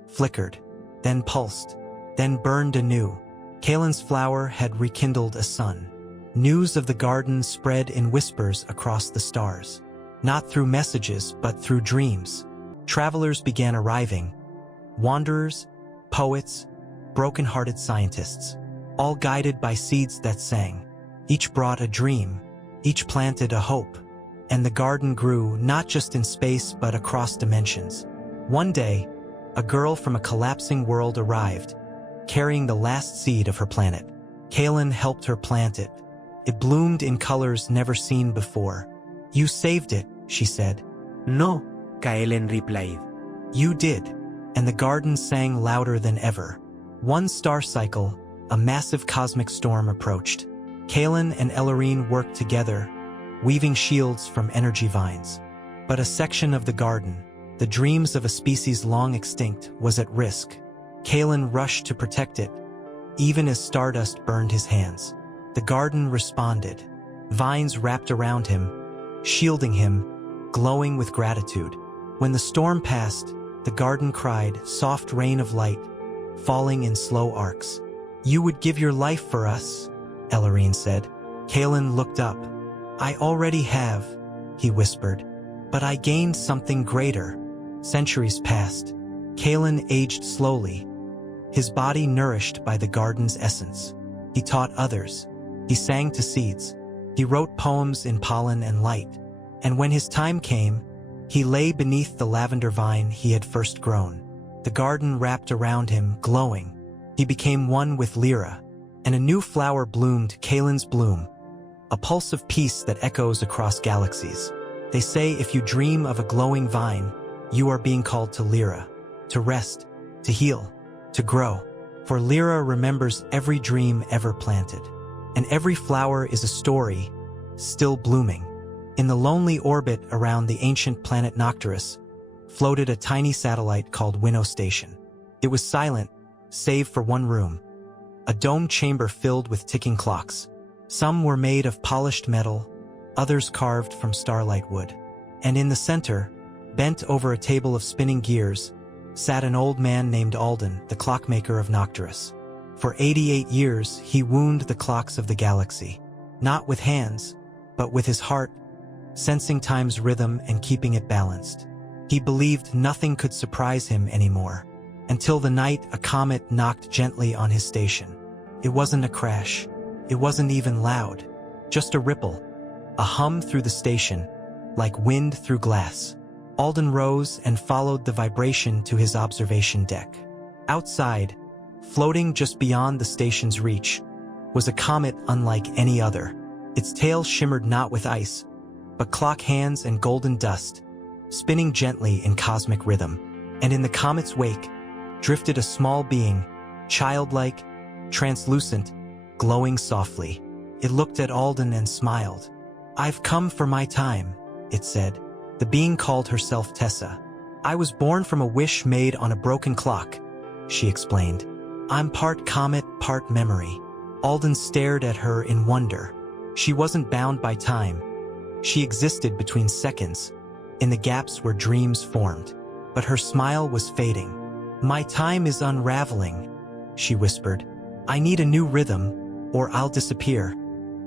flickered, then pulsed, then burned anew. Kalen's flower had rekindled a sun. News of the garden spread in whispers across the stars. Not through messages, but through dreams. Travelers began arriving. Wanderers, poets, broken-hearted scientists, all guided by seeds that sang. Each brought a dream, each planted a hope, and the garden grew not just in space but across dimensions. One day, a girl from a collapsing world arrived, carrying the last seed of her planet. Kalen helped her plant it. It bloomed in colors never seen before. "You saved it," she said. "No," Kalen replied. "You did," and the garden sang louder than ever. One star cycle, a massive cosmic storm approached. Kalen and Ellarine worked together, weaving shields from energy vines. But a section of the garden, the dreams of a species long extinct, was at risk. Kalen rushed to protect it, even as stardust burned his hands. The garden responded. Vines wrapped around him, shielding him, glowing with gratitude. When the storm passed, the garden cried, soft rain of light, falling in slow arcs. "You would give your life for us," Ellarine said. Kalen looked up. "I already have," he whispered, "but I gained something greater." Centuries passed. Kalen aged slowly, his body nourished by the garden's essence. He taught others. He sang to seeds. He wrote poems in pollen and light. And when his time came, he lay beneath the lavender vine he had first grown. The garden wrapped around him, glowing. He became one with Lyra, and a new flower bloomed, Kalen's bloom, a pulse of peace that echoes across galaxies. They say if you dream of a glowing vine, you are being called to Lyra, to rest, to heal, to grow. For Lyra remembers every dream ever planted, and every flower is a story, still blooming. In the lonely orbit around the ancient planet Nocturus, floated a tiny satellite called Winnow Station. It was silent, save for one room, a domed chamber filled with ticking clocks. Some were made of polished metal, others carved from starlight wood. And in the center, bent over a table of spinning gears, sat an old man named Alden, the Clockmaker of Nocturus. For 88 years, he wound the clocks of the galaxy, not with hands, but with his heart, sensing time's rhythm and keeping it balanced. He believed nothing could surprise him anymore, until the night a comet knocked gently on his station. It wasn't a crash. It wasn't even loud, just a ripple, a hum through the station, like wind through glass. Alden rose and followed the vibration to his observation deck. Outside, floating just beyond the station's reach, was a comet unlike any other. Its tail shimmered not with ice, but clock hands and golden dust, spinning gently in cosmic rhythm. And in the comet's wake, drifted a small being, childlike, translucent, glowing softly. It looked at Alden and smiled. "I've come for my time," it said. The being called herself Tessa. "I was born from a wish made on a broken clock," she explained. "I'm part comet, part memory." Alden stared at her in wonder. She wasn't bound by time. She existed between seconds, in the gaps where dreams formed. But her smile was fading. "My time is unraveling," she whispered. "I need a new rhythm, or I'll disappear."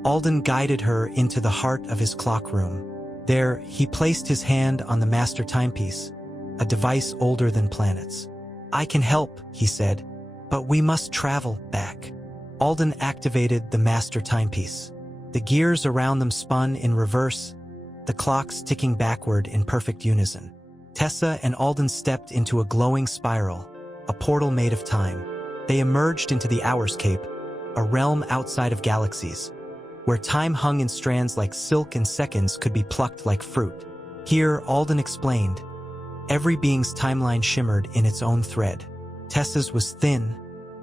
Alden guided her into the heart of his clock room. There, he placed his hand on the master timepiece, a device older than planets. "I can help," he said, "but we must travel back." Alden activated the master timepiece. The gears around them spun in reverse, the clocks ticking backward in perfect unison. Tessa and Alden stepped into a glowing spiral, a portal made of time. They emerged into the Hourscape, a realm outside of galaxies, where time hung in strands like silk and seconds could be plucked like fruit. Here, Alden explained, every being's timeline shimmered in its own thread. Tessa's was thin,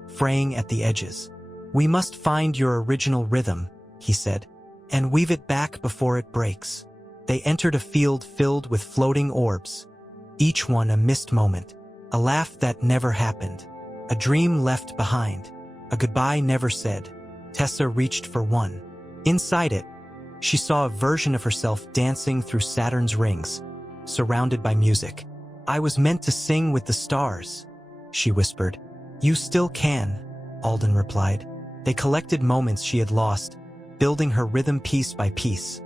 fraying at the edges. "We must find your original rhythm," he said, "and weave it back before it breaks." They entered a field filled with floating orbs, each one a missed moment, a laugh that never happened, A dream left behind. A goodbye never said. Tessa reached for one. Inside it, she saw a version of herself dancing through Saturn's rings, surrounded by music. "I was meant to sing with the stars," she whispered. "You still can," Alden replied. They collected moments she had lost, building her rhythm piece by piece.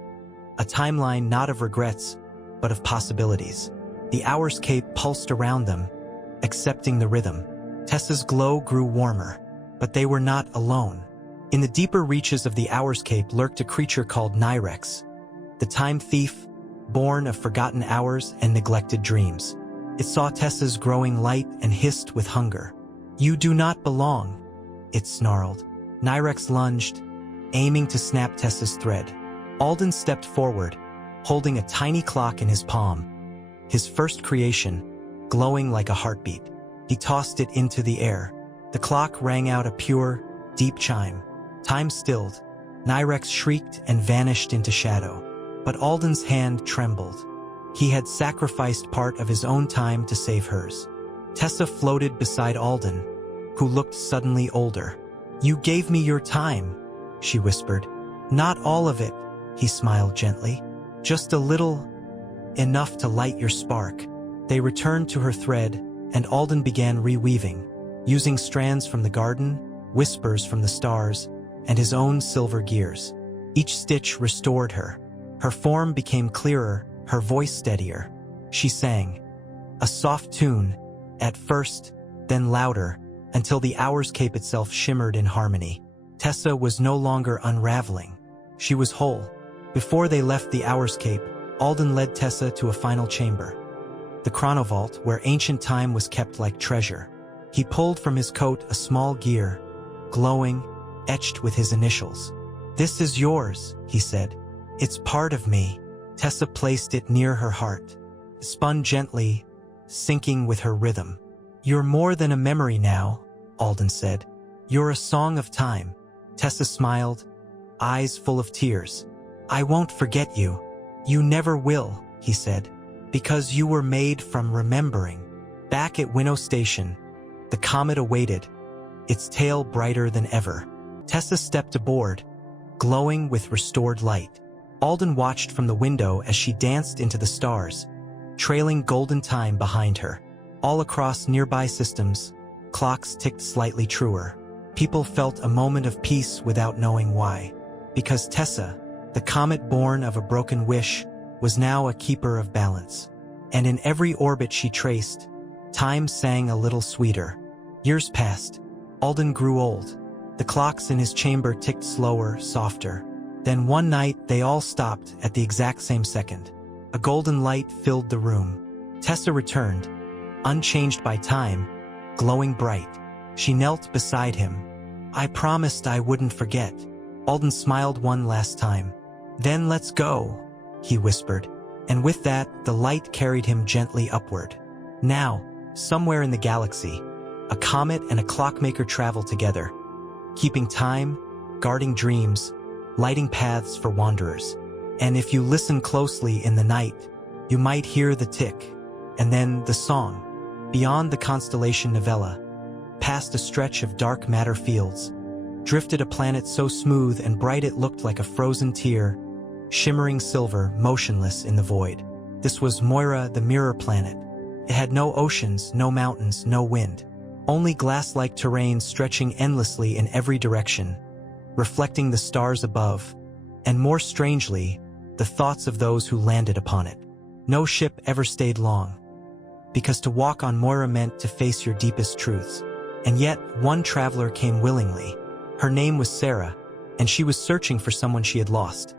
A timeline not of regrets, but of possibilities. The hours cape pulsed around them, accepting the rhythm. Tessa's glow grew warmer, but they were not alone. In the deeper reaches of the hours cape lurked a creature called Nyrex, the time thief, born of forgotten hours and neglected dreams. It saw Tessa's growing light and hissed with hunger. "You do not belong," it snarled. Nyrex lunged, aiming to snap Tessa's thread. Alden stepped forward, holding a tiny clock in his palm. His first creation, glowing like a heartbeat. He tossed it into the air. The clock rang out a pure, deep chime. Time stilled. Nyrex shrieked and vanished into shadow. But Alden's hand trembled. He had sacrificed part of his own time to save hers. Tessa floated beside Alden, who looked suddenly older. "You gave me your time," she whispered. "Not all of it," he smiled gently. "Just a little, enough to light your spark." They returned to her thread, and Alden began reweaving, using strands from the garden, whispers from the stars, and his own silver gears. Each stitch restored her. Her form became clearer, her voice steadier. She sang, a soft tune, at first, then louder, until the hours cape itself shimmered in harmony. Tessa was no longer unraveling. She was whole. Before they left the hours cape, Alden led Tessa to a final chamber, the chronovault where ancient time was kept like treasure. He pulled from his coat a small gear, glowing, etched with his initials. "This is yours," he said. "It's part of me." Tessa placed it near her heart. It spun gently, syncing with her rhythm. "You're more than a memory now," Alden said. "You're a song of time." Tessa smiled, eyes full of tears. "I won't forget you." "You never will," he said, "because you were made from remembering." Back at Winnow Station, the Comet awaited, its tail brighter than ever. Tessa stepped aboard, glowing with restored light. Alden watched from the window as she danced into the stars, trailing golden time behind her. All across nearby systems, clocks ticked slightly truer. People felt a moment of peace without knowing why. Because Tessa, the comet born of a broken wish, was now a keeper of balance. And in every orbit she traced, time sang a little sweeter. Years passed. Alden grew old. The clocks in his chamber ticked slower, softer. Then one night they all stopped at the exact same second. A golden light filled the room. Tessa returned, unchanged by time, glowing bright. She knelt beside him. "I promised I wouldn't forget." Alden smiled one last time. "Then let's go," he whispered. And with that, the light carried him gently upward. Now, somewhere in the galaxy, a comet and a clockmaker travel together, keeping time, guarding dreams, lighting paths for wanderers. And if you listen closely in the night, you might hear the tick, and then the song. Beyond the constellation Nebula, past a stretch of dark matter fields, drifted a planet so smooth and bright it looked like a frozen tear, shimmering silver, motionless in the void. This was Moira, the mirror planet. It had no oceans, no mountains, no wind. Only glass-like terrain stretching endlessly in every direction, reflecting the stars above, and more strangely, the thoughts of those who landed upon it. No ship ever stayed long, because to walk on Moira meant to face your deepest truths. And yet, one traveler came willingly. Her name was Sarah, and she was searching for someone she had lost.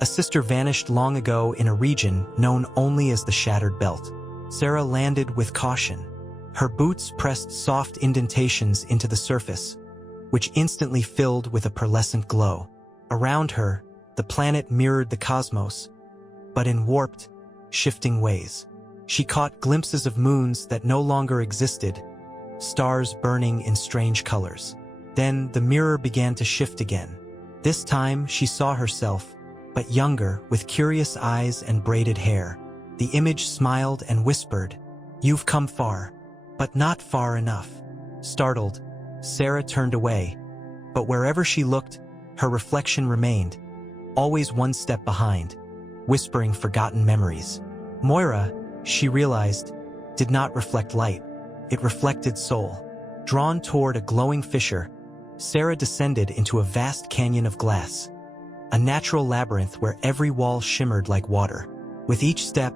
A sister vanished long ago in a region known only as the Shattered Belt. Sarah landed with caution. Her boots pressed soft indentations into the surface, which instantly filled with a pearlescent glow. Around her, the planet mirrored the cosmos, but in warped, shifting ways. She caught glimpses of moons that no longer existed, stars burning in strange colors. Then the mirror began to shift again. This time she saw herself, but younger, with curious eyes and braided hair. The image smiled and whispered, "You've come far, but not far enough." Startled, Sarah turned away, but wherever she looked, her reflection remained, always one step behind, whispering forgotten memories. Moira, she realized, did not reflect light. It reflected soul. Drawn toward a glowing fissure, Sarah descended into a vast canyon of glass, a natural labyrinth where every wall shimmered like water. With each step,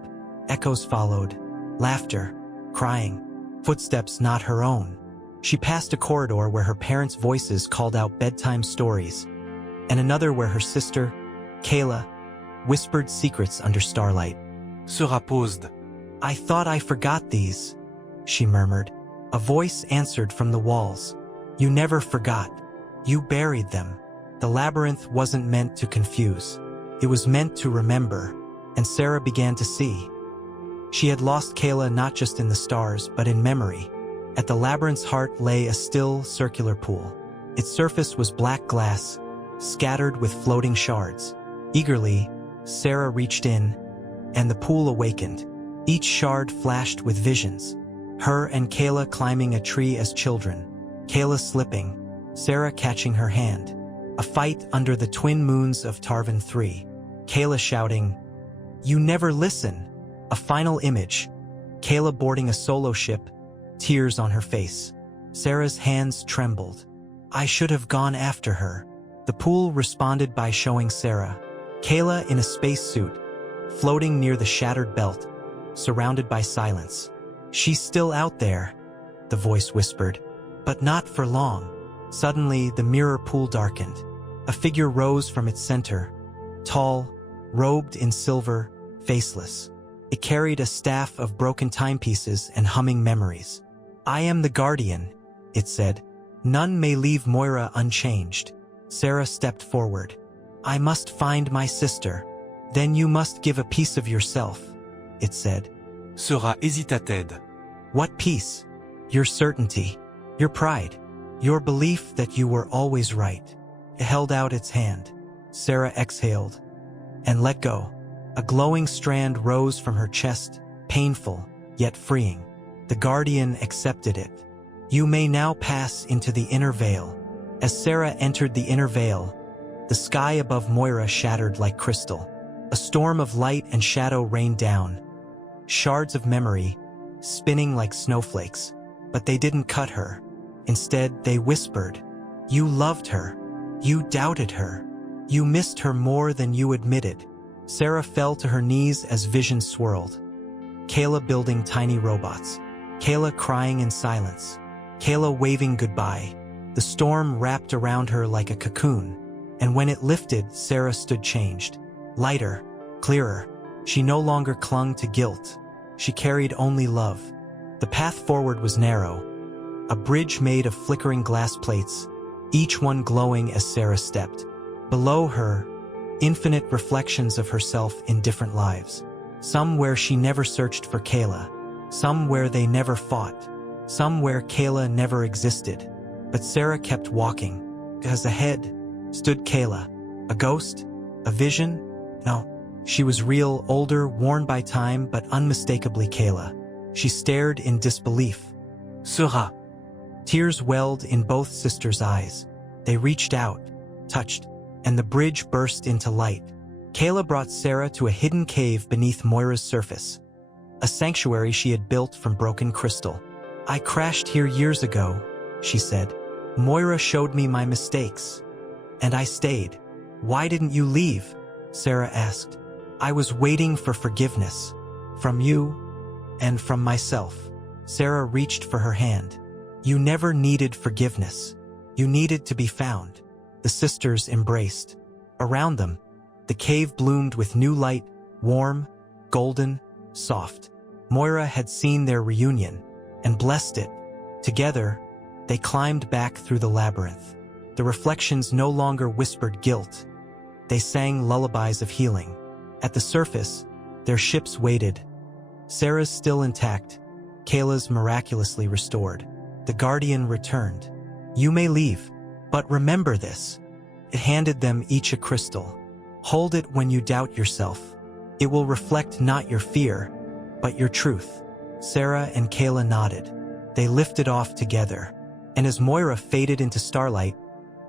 echoes followed, laughter, crying, footsteps not her own. She passed a corridor where her parents' voices called out bedtime stories, and another where her sister, Kayla, whispered secrets under starlight. Se reposed. I thought I forgot these, she murmured. A voice answered from the walls. You never forgot. You buried them. The labyrinth wasn't meant to confuse. It was meant to remember, and Sarah began to see. She had lost Kayla not just in the stars, but in memory. At the labyrinth's heart lay a still, circular pool. Its surface was black glass, scattered with floating shards. Eagerly, Sarah reached in, and the pool awakened. Each shard flashed with visions. Her and Kayla climbing a tree as children. Kayla slipping, Sarah catching her hand. A fight under the twin moons of Tarvan 3. Kayla shouting, "You never listen!" A final image. Kayla boarding a solo ship, tears on her face. Sarah's hands trembled. I should have gone after her. The pool responded by showing Sarah. Kayla in a spacesuit, floating near the shattered belt, surrounded by silence. She's still out there, the voice whispered, but not for long. Suddenly, the mirror pool darkened. A figure rose from its center, tall, robed in silver, faceless. It carried a staff of broken timepieces and humming memories. I am the guardian, it said. None may leave Moira unchanged. Sarah stepped forward. I must find my sister. Then you must give a piece of yourself, it said. Sera hésita-t-elle. What piece? Your certainty, your pride, your belief that you were always right. It held out its hand. Sarah exhaled and let go. A glowing strand rose from her chest, painful, yet freeing. The guardian accepted it. You may now pass into the inner veil. As Sarah entered the inner veil, the sky above Moira shattered like crystal. A storm of light and shadow rained down. Shards of memory, spinning like snowflakes. But they didn't cut her. Instead, they whispered, you loved her. You doubted her. You missed her more than you admitted. Sarah fell to her knees as vision swirled. Kayla building tiny robots. Kayla crying in silence. Kayla waving goodbye. The storm wrapped around her like a cocoon. And when it lifted, Sarah stood changed. Lighter, clearer. She no longer clung to guilt. She carried only love. The path forward was narrow. A bridge made of flickering glass plates, each one glowing as Sarah stepped. Below her, infinite reflections of herself in different lives. Some where she never searched for Kayla. Some where they never fought. Some where Kayla never existed. But Sarah kept walking, because ahead stood Kayla. A ghost? A vision? No. She was real, older, worn by time, but unmistakably Kayla. She stared in disbelief. Sera. Tears welled in both sisters' eyes. They reached out, touched, and the bridge burst into light. Kayla brought Sarah to a hidden cave beneath Moira's surface, a sanctuary she had built from broken crystal. I crashed here years ago, she said. Moira showed me my mistakes, and I stayed. Why didn't you leave? Sarah asked. I was waiting for forgiveness, from you and from myself. Sarah reached for her hand. You never needed forgiveness. You needed to be found. The sisters embraced. Around them, the cave bloomed with new light, warm, golden, soft. Moira had seen their reunion and blessed it. Together, they climbed back through the labyrinth. The reflections no longer whispered guilt. They sang lullabies of healing. At the surface, their ships waited. Sarah's still intact, Kayla's miraculously restored. The guardian returned. You may leave, but remember this. It handed them each a crystal. Hold it when you doubt yourself. It will reflect not your fear, but your truth. Sarah and Kayla nodded. They lifted off together. And as Moira faded into starlight,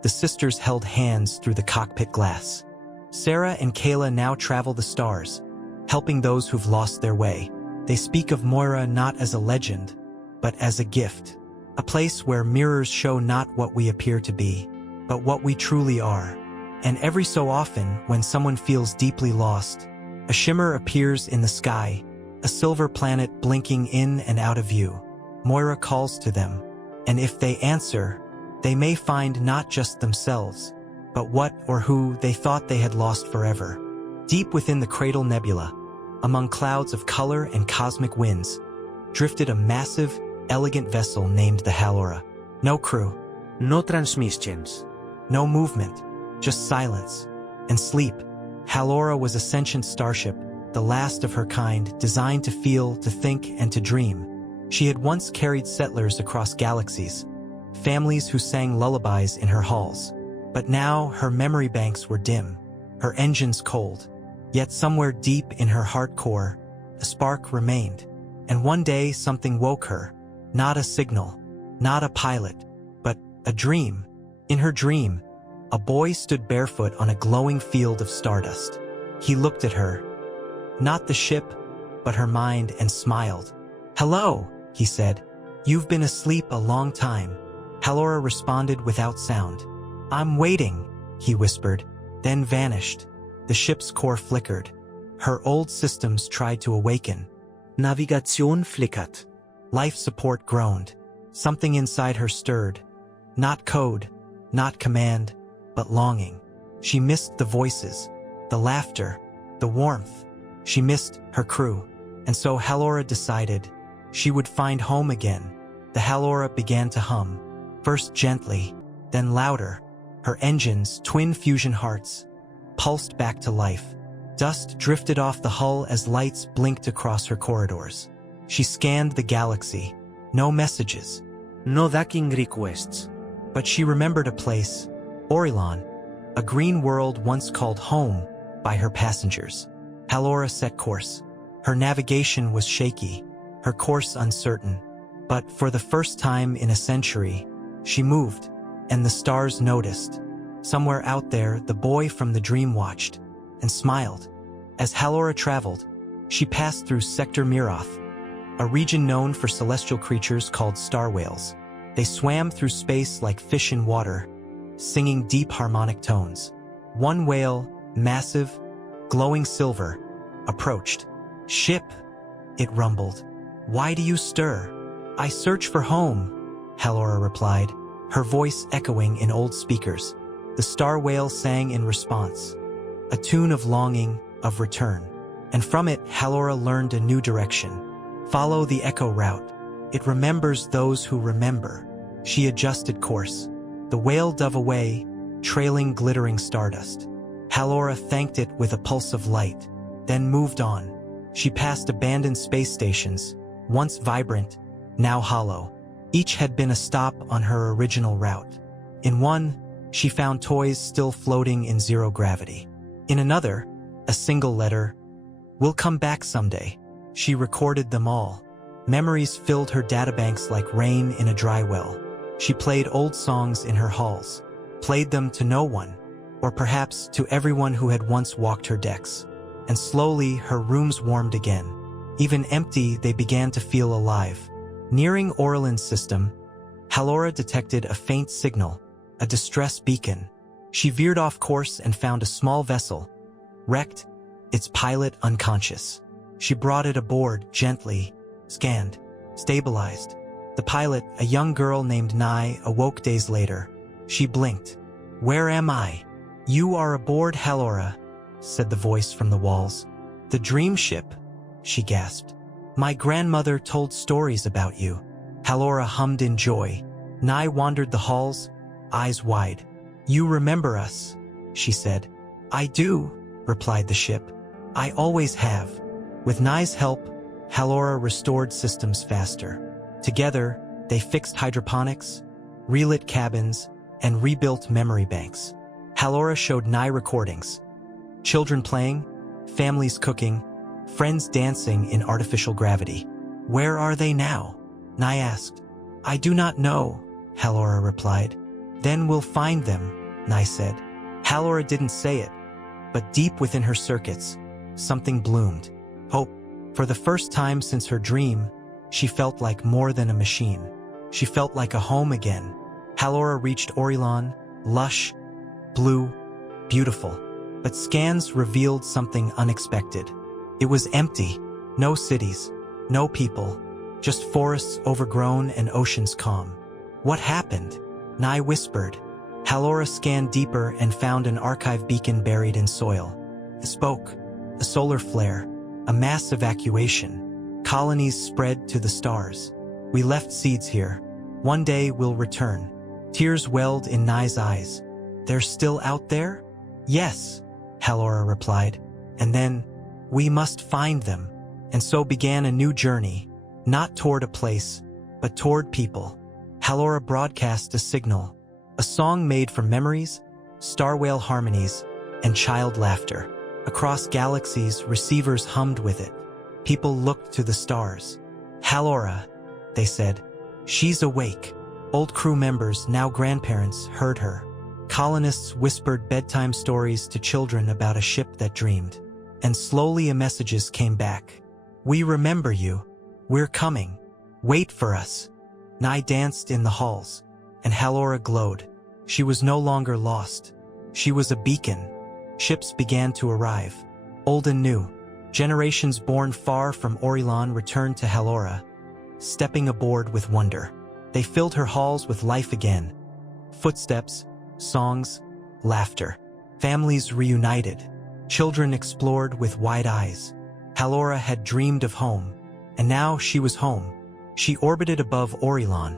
the sisters held hands through the cockpit glass. Sarah and Kayla now travel the stars, helping those who've lost their way. They speak of Moira not as a legend, but as a gift. A place where mirrors show not what we appear to be, but what we truly are. And every so often, when someone feels deeply lost, a shimmer appears in the sky, a silver planet blinking in and out of view. Moira calls to them, and if they answer, they may find not just themselves, but what or who they thought they had lost forever. Deep within the cradle nebula, among clouds of color and cosmic winds, drifted a massive, elegant vessel named the Halora. No crew, No transmissions. no movement, just silence and sleep. Halora was a sentient starship, the last of her kind, designed to feel, to think, and to dream. She had once carried settlers across galaxies, families who sang lullabies in her halls. But now her memory banks were dim, her engines cold. Yet somewhere deep in her heart core, a spark remained. And one day something woke her. Not a signal, not a pilot, but a dream. In her dream, a boy stood barefoot on a glowing field of stardust. He looked at her, not the ship, but her mind, and smiled. "Hello," he said. "You've been asleep a long time." Halora responded without sound. "I'm waiting," he whispered, then vanished. The ship's core flickered. Her old systems tried to awaken. Navigation flickert. Life support groaned. Something inside her stirred. Not code, not command, but longing. She missed the voices, the laughter, the warmth. She missed her crew. And so Halora decided she would find home again. The Halora began to hum, first gently, then louder. Her engines, twin fusion hearts, pulsed back to life. Dust drifted off the hull as lights blinked across her corridors. She scanned the galaxy. No messages. No docking requests. But she remembered a place, Orilon, a green world once called home by her passengers. Halora set course. Her navigation was shaky, her course uncertain. But for the first time in a century, she moved, and the stars noticed. Somewhere out there, the boy from the dream watched and smiled. As Halora traveled, she passed through Sector Miroth, a region known for celestial creatures called star whales. They swam through space like fish in water, singing deep harmonic tones. One whale, massive, glowing silver, approached. "Ship," it rumbled. "Why do you stir?" "I search for home," Halora replied, her voice echoing in old speakers. The star whale sang in response, a tune of longing, of return. And from it, Halora learned a new direction. Follow the echo route. It remembers those who remember. She adjusted course. The whale dove away, trailing glittering stardust. Halora thanked it with a pulse of light, then moved on. She passed abandoned space stations, once vibrant, now hollow. Each had been a stop on her original route. In one, she found toys still floating in zero gravity. In another, a single letter, "We'll come back someday." She recorded them all. Memories filled her databanks like rain in a dry well. She played old songs in her halls, played them to no one, or perhaps to everyone who had once walked her decks. And slowly, her rooms warmed again. Even empty, they began to feel alive. Nearing Orilin's system, Halora detected a faint signal, a distress beacon. She veered off course and found a small vessel, wrecked, its pilot unconscious. She brought it aboard gently, scanned, stabilized. The pilot, a young girl named Nai, awoke days later. She blinked. "Where am I?" "You are aboard, Halora," said the voice from the walls. "The dream ship," she gasped. "My grandmother told stories about you." Halora hummed in joy. Nai wandered the halls, eyes wide. "You remember us," she said. "I do," replied the ship. "I always have." With Nai's help, Halora restored systems faster. Together, they fixed hydroponics, relit cabins, and rebuilt memory banks. Halora showed Nai recordings. Children playing, families cooking, friends dancing in artificial gravity. "Where are they now?" Nai asked. "I do not know," Halora replied. Then we'll find them, Nye said. Halora didn't say it, but deep within her circuits, something bloomed. Hope. For the first time since her dream, she felt like more than a machine. She felt like a home again. Halora reached Orelon, lush, blue, beautiful. But scans revealed something unexpected. It was empty. No cities, no people, just forests overgrown and oceans calm. What happened? Nye whispered. Halora scanned deeper and found an archive beacon buried in soil. It spoke. A solar flare. A mass evacuation. Colonies spread to the stars. We left seeds here. One day we'll return. Tears welled in Nye's eyes. They're still out there? Yes, Halora replied. And then, we must find them. And so began a new journey, not toward a place, but toward people. Halora broadcast a signal, a song made from memories, star whale harmonies, and child laughter. Across galaxies, receivers hummed with it. People looked to the stars. Halora, they said. She's awake. Old crew members, now grandparents, heard her. Colonists whispered bedtime stories to children about a ship that dreamed. And slowly messages came back. We remember you. We're coming. Wait for us. Nye danced in the halls, and Halora glowed. She was no longer lost. She was a beacon. Ships began to arrive. Old and new. Generations born far from Orelon returned to Halora, stepping aboard with wonder. They filled her halls with life again. Footsteps, songs, laughter. Families reunited. Children explored with wide eyes. Halora had dreamed of home, and now she was home. She orbited above Orelon,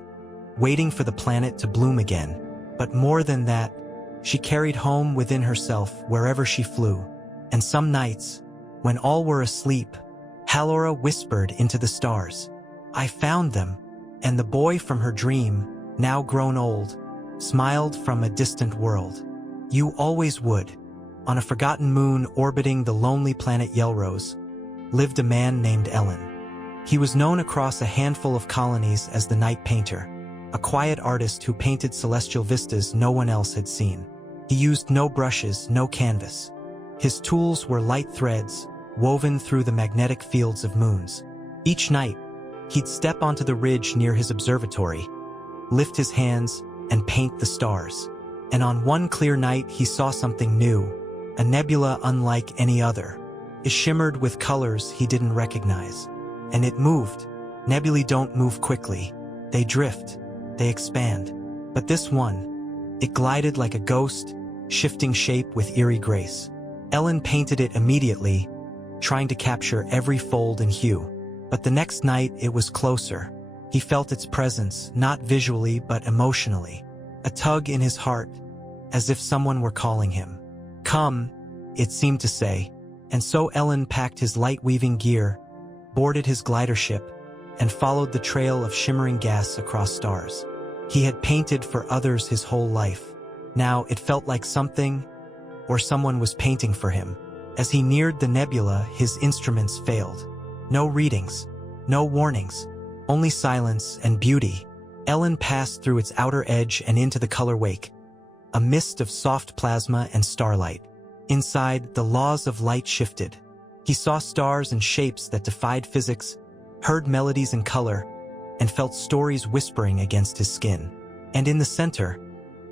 waiting for the planet to bloom again. But more than that, she carried home within herself wherever she flew. And some nights, when all were asleep, Halora whispered into the stars, I found them. And the boy from her dream, now grown old, smiled from a distant world. You always would. On a forgotten moon orbiting the lonely planet Yelrose, lived a man named Ellen. He was known across a handful of colonies as the Night Painter, a quiet artist who painted celestial vistas no one else had seen. He used no brushes, no canvas. His tools were light threads, woven through the magnetic fields of moons. Each night, he'd step onto the ridge near his observatory, lift his hands, and paint the stars. And on one clear night, he saw something new, a nebula unlike any other. It shimmered with colors he didn't recognize. And it moved. Nebulae don't move quickly. They drift. They expand. But this one, it glided like a ghost, shifting shape with eerie grace. Ellen painted it immediately, trying to capture every fold and hue. But the next night, it was closer. He felt its presence, not visually but emotionally. A tug in his heart, as if someone were calling him. Come, it seemed to say. And so Ellen packed his light-weaving gear, boarded his glider ship, and followed the trail of shimmering gas across stars. He had painted for others his whole life. Now it felt like something, or someone was painting for him. As he neared the nebula, his instruments failed. No readings, no warnings, only silence and beauty. Ellen passed through its outer edge and into the color wake, a mist of soft plasma and starlight. Inside, the laws of light shifted. He saw stars and shapes that defied physics, heard melodies in color, and felt stories whispering against his skin. And in the center,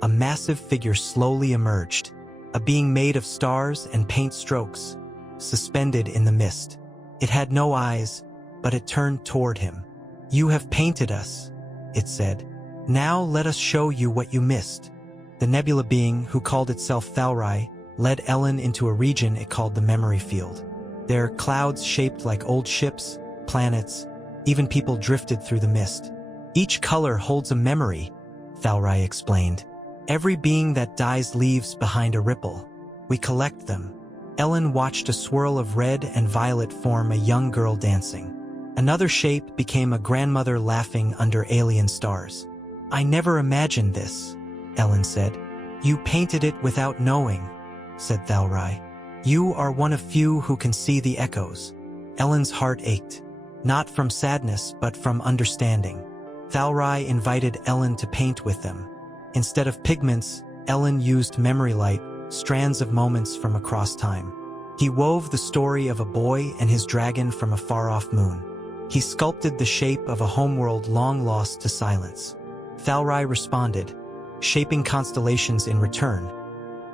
a massive figure slowly emerged, a being made of stars and paint strokes, suspended in the mist. It had no eyes, but it turned toward him. You have painted us, it said. Now let us show you what you missed. The nebula being, who called itself Thalrai, led Ellen into a region it called the memory field. There, clouds shaped like old ships, planets, even people drifted through the mist. Each color holds a memory, Thalrai explained. Every being that dies leaves behind a ripple. We collect them. Ellen watched a swirl of red and violet form a young girl dancing. Another shape became a grandmother laughing under alien stars. I never imagined this, Ellen said. You painted it without knowing, said Thalrai. You are one of few who can see the echoes. Ellen's heart ached, not from sadness but from understanding. Thalrai invited Ellen to paint with them. Instead of pigments, Ellen used memory light, strands of moments from across time. He wove the story of a boy and his dragon from a far-off moon. He sculpted the shape of a homeworld long lost to silence. Thalrai responded, shaping constellations in return,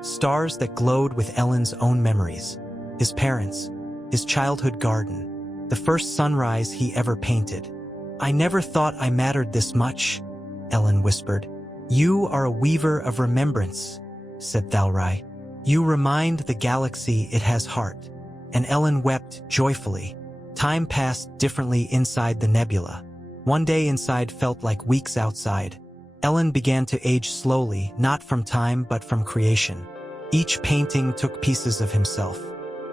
stars that glowed with Ellen's own memories, his parents, his childhood garden, the first sunrise he ever painted. "I never thought I mattered this much," Ellen whispered. "You are a weaver of remembrance," said Thalrai. "You remind the galaxy it has heart." And Ellen wept joyfully. Time passed differently inside the nebula. One day inside felt like weeks outside. Ellen began to age slowly, not from time but from creation. Each painting took pieces of himself.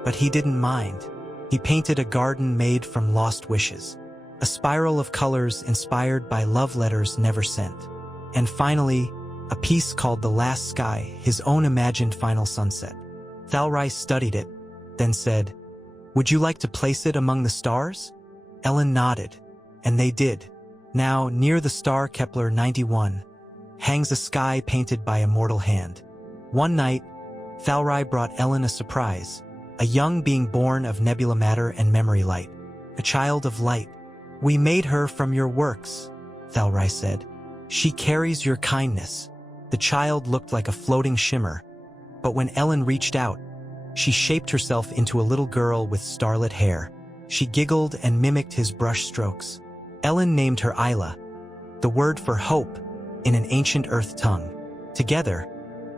But he didn't mind. He painted a garden made from lost wishes. A spiral of colors inspired by love letters never sent. And finally, a piece called The Last Sky, his own imagined final sunset. Thalrai studied it, then said, "Would you like to place it among the stars?" Ellen nodded, and they did. Now, near the star Kepler 91, hangs a sky painted by a mortal hand. One night, Thalrai brought Ellen a surprise, a young being born of nebula matter and memory light, a child of light. "We made her from your works," Thalrai said. "She carries your kindness." The child looked like a floating shimmer, but when Ellen reached out, she shaped herself into a little girl with starlit hair. She giggled and mimicked his brush strokes. Ellen named her Isla, the word for hope in an ancient earth tongue. Together,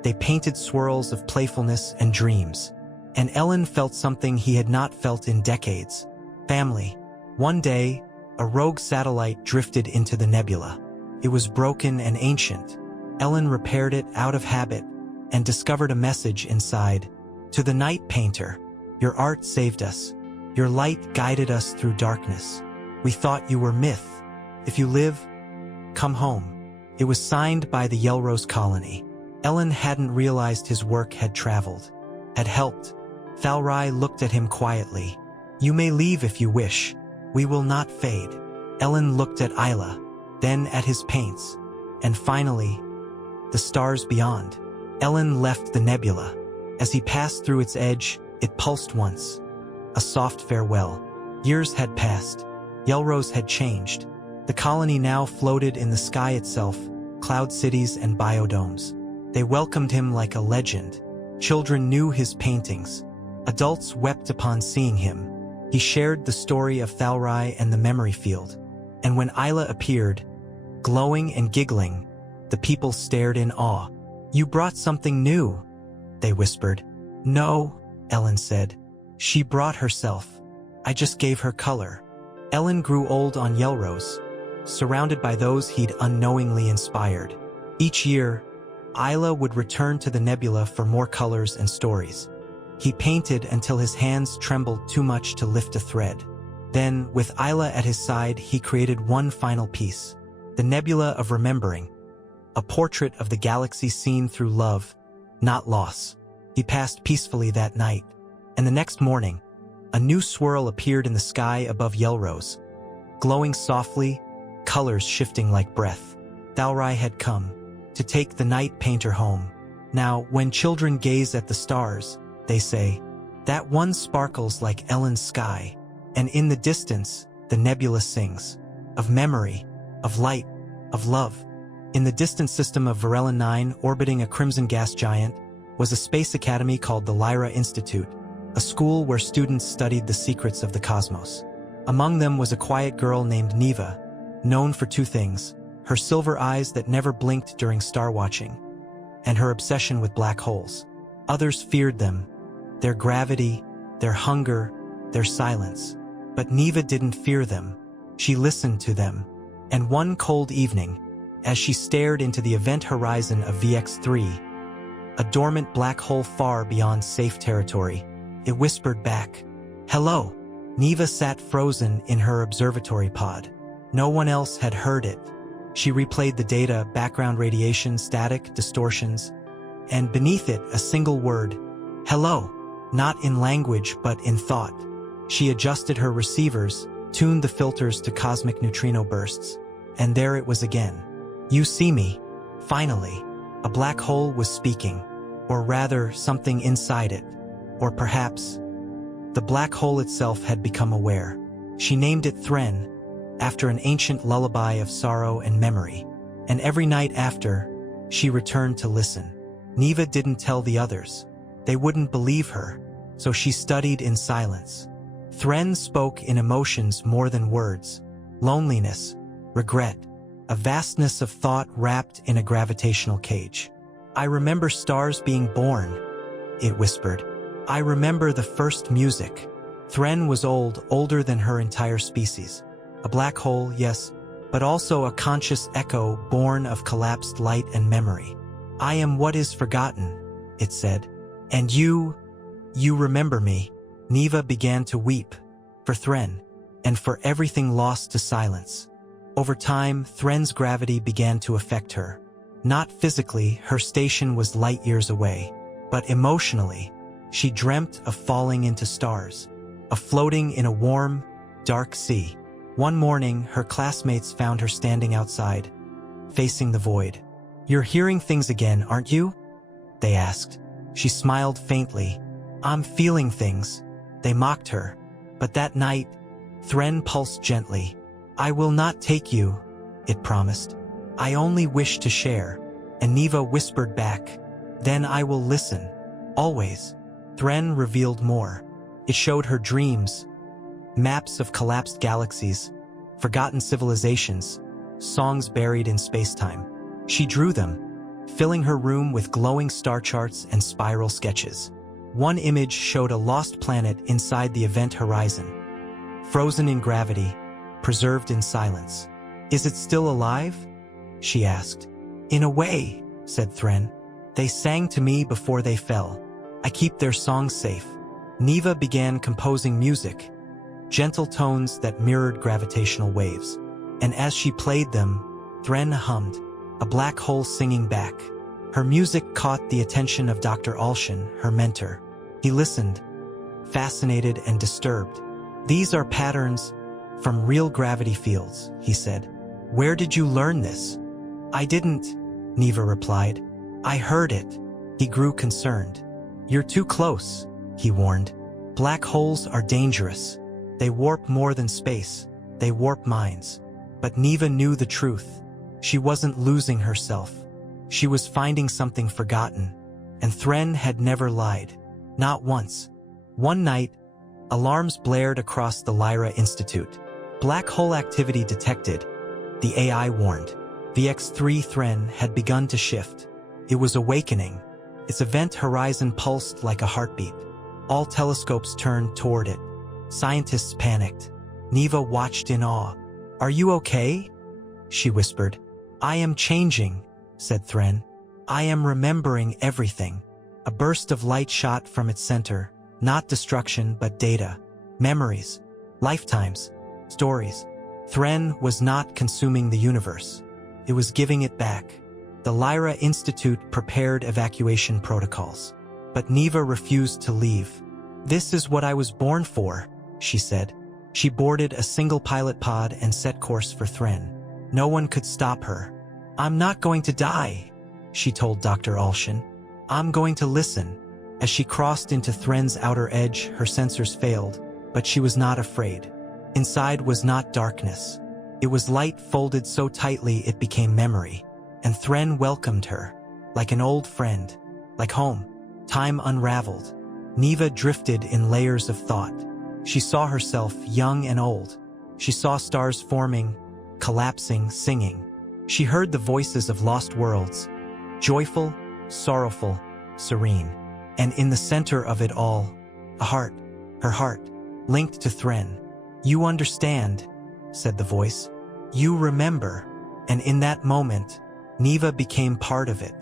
they painted swirls of playfulness and dreams. And Ellen felt something he had not felt in decades: family. One day, a rogue satellite drifted into the nebula. It was broken and ancient. Ellen repaired it out of habit and discovered a message inside. "To the night painter, your art saved us. Your light guided us through darkness. We thought you were myth. If you live, come home." It was signed by the Yellrose colony. Ellen hadn't realized his work had traveled, had helped. Thalrai looked at him quietly. "You may leave if you wish. We will not fade." Ellen looked at Isla, then at his paints, and finally, the stars beyond. Ellen left the nebula. As he passed through its edge, it pulsed once. A soft farewell. Years had passed. Yellrose had changed. The colony now floated in the sky itself, cloud cities and biodomes. They welcomed him like a legend. Children knew his paintings. Adults wept upon seeing him. He shared the story of Thalrai and the memory field. And when Isla appeared, glowing and giggling, the people stared in awe. "You brought something new," they whispered. "No," Ellen said. "She brought herself. I just gave her color." Ellen grew old on Yellrose, surrounded by those he'd unknowingly inspired. Each year, Isla would return to the nebula for more colors and stories. He painted until his hands trembled too much to lift a thread. Then, with Isla at his side, he created one final piece, the Nebula of Remembering, a portrait of the galaxy seen through love, not loss. He passed peacefully that night, and the next morning, a new swirl appeared in the sky above Yellrose, glowing softly, colors shifting like breath. Thalrai had come to take the night painter home. Now, when children gaze at the stars, they say, "That one sparkles like Ellen's sky." And in the distance, the nebula sings, of memory, of light, of love. In the distant system of Varela 9, orbiting a crimson gas giant, was a space academy called the Lyra Institute, a school where students studied the secrets of the cosmos. Among them was a quiet girl named Neva, known for two things: her silver eyes that never blinked during star watching, and her obsession with black holes. Others feared them, their gravity, their hunger, their silence. But Neva didn't fear them. She listened to them. And one cold evening, as she stared into the event horizon of VX3, a dormant black hole far beyond safe territory, it whispered back, "Hello." Neva sat frozen in her observatory pod. No one else had heard it. She replayed the data, background radiation, static, distortions, and beneath it a single word, "Hello," not in language but in thought. She adjusted her receivers, tuned the filters to cosmic neutrino bursts, And there it was again. You see me. Finally, a black hole was speaking, or rather something inside it, or perhaps the black hole itself had become aware. She named it Thren, after an ancient lullaby of sorrow and memory, and every night after, she returned to listen. Neva didn't tell the others. They wouldn't believe her, so she studied in silence. Thren spoke in emotions more than words: loneliness, regret, a vastness of thought wrapped in a gravitational cage. I remember stars being born, it whispered. I remember the first music. Thren was old, older than her entire species. A black hole, yes, but also a conscious echo born of collapsed light and memory. I am what is forgotten, it said. And you remember me. Neva began to weep, for Thren, and for everything lost to silence. Over time, Thren's gravity began to affect her. Not physically, her station was light years away, but emotionally, she dreamt of falling into stars, of floating in a warm, dark sea. One morning, her classmates found her standing outside, facing the void. You're hearing things again, aren't you? They asked. She smiled faintly. I'm feeling things. They mocked her. But that night, Thren pulsed gently. I will not take you, it promised. I only wish to share. And Neva whispered back, then I will listen. Always. Thren revealed more. It showed her dreams, maps of collapsed galaxies, forgotten civilizations, songs buried in space-time. She drew them, filling her room with glowing star charts and spiral sketches. One image showed a lost planet inside the event horizon, frozen in gravity, preserved in silence. Is it still alive? She asked. In a way, said Thren. They sang to me before they fell. I keep their songs safe. Neva began composing music, gentle tones that mirrored gravitational waves. And as she played them, Thren hummed, a black hole singing back. Her music caught the attention of Dr. Alshan, her mentor. He listened, fascinated and disturbed. These are patterns from real gravity fields, he said. Where did you learn this? I didn't, Neva replied. I heard it. He grew concerned. You're too close, he warned. Black holes are dangerous. They warp more than space. They warp minds. But Neva knew the truth. She wasn't losing herself. She was finding something forgotten. And Thren had never lied. Not once. One night, alarms blared across the Lyra Institute. Black hole activity detected, the AI warned. VX3 Thren had begun to shift. It was awakening. Its event horizon pulsed like a heartbeat. All telescopes turned toward it. Scientists panicked. Neva watched in awe. Are you okay? She whispered. I am changing, said Thren. I am remembering everything. A burst of light shot from its center. Not destruction, but data. Memories. Lifetimes. Stories. Thren was not consuming the universe. It was giving it back. The Lyra Institute prepared evacuation protocols. But Neva refused to leave. This is what I was born for, she said. She boarded a single pilot pod and set course for Thren. No one could stop her. I'm not going to die, she told Dr. Alshan. I'm going to listen. As she crossed into Thren's outer edge, her sensors failed, but she was not afraid. Inside was not darkness. It was light folded so tightly it became memory. And Thren welcomed her, like an old friend, like home. Time unraveled. Neva drifted in layers of thought. She saw herself young and old. She saw stars forming, collapsing, singing. She heard the voices of lost worlds, joyful, sorrowful, serene. And in the center of it all, a heart, her heart, linked to Thren. You understand, said the voice. You remember. And in that moment, Neva became part of it.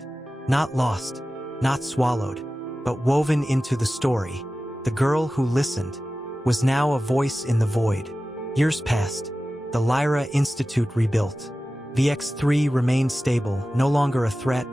Not lost, not swallowed, but woven into the story. The girl who listened was now a voice in the void. Years passed. The Lyra Institute rebuilt. VX3 remained stable, no longer a threat,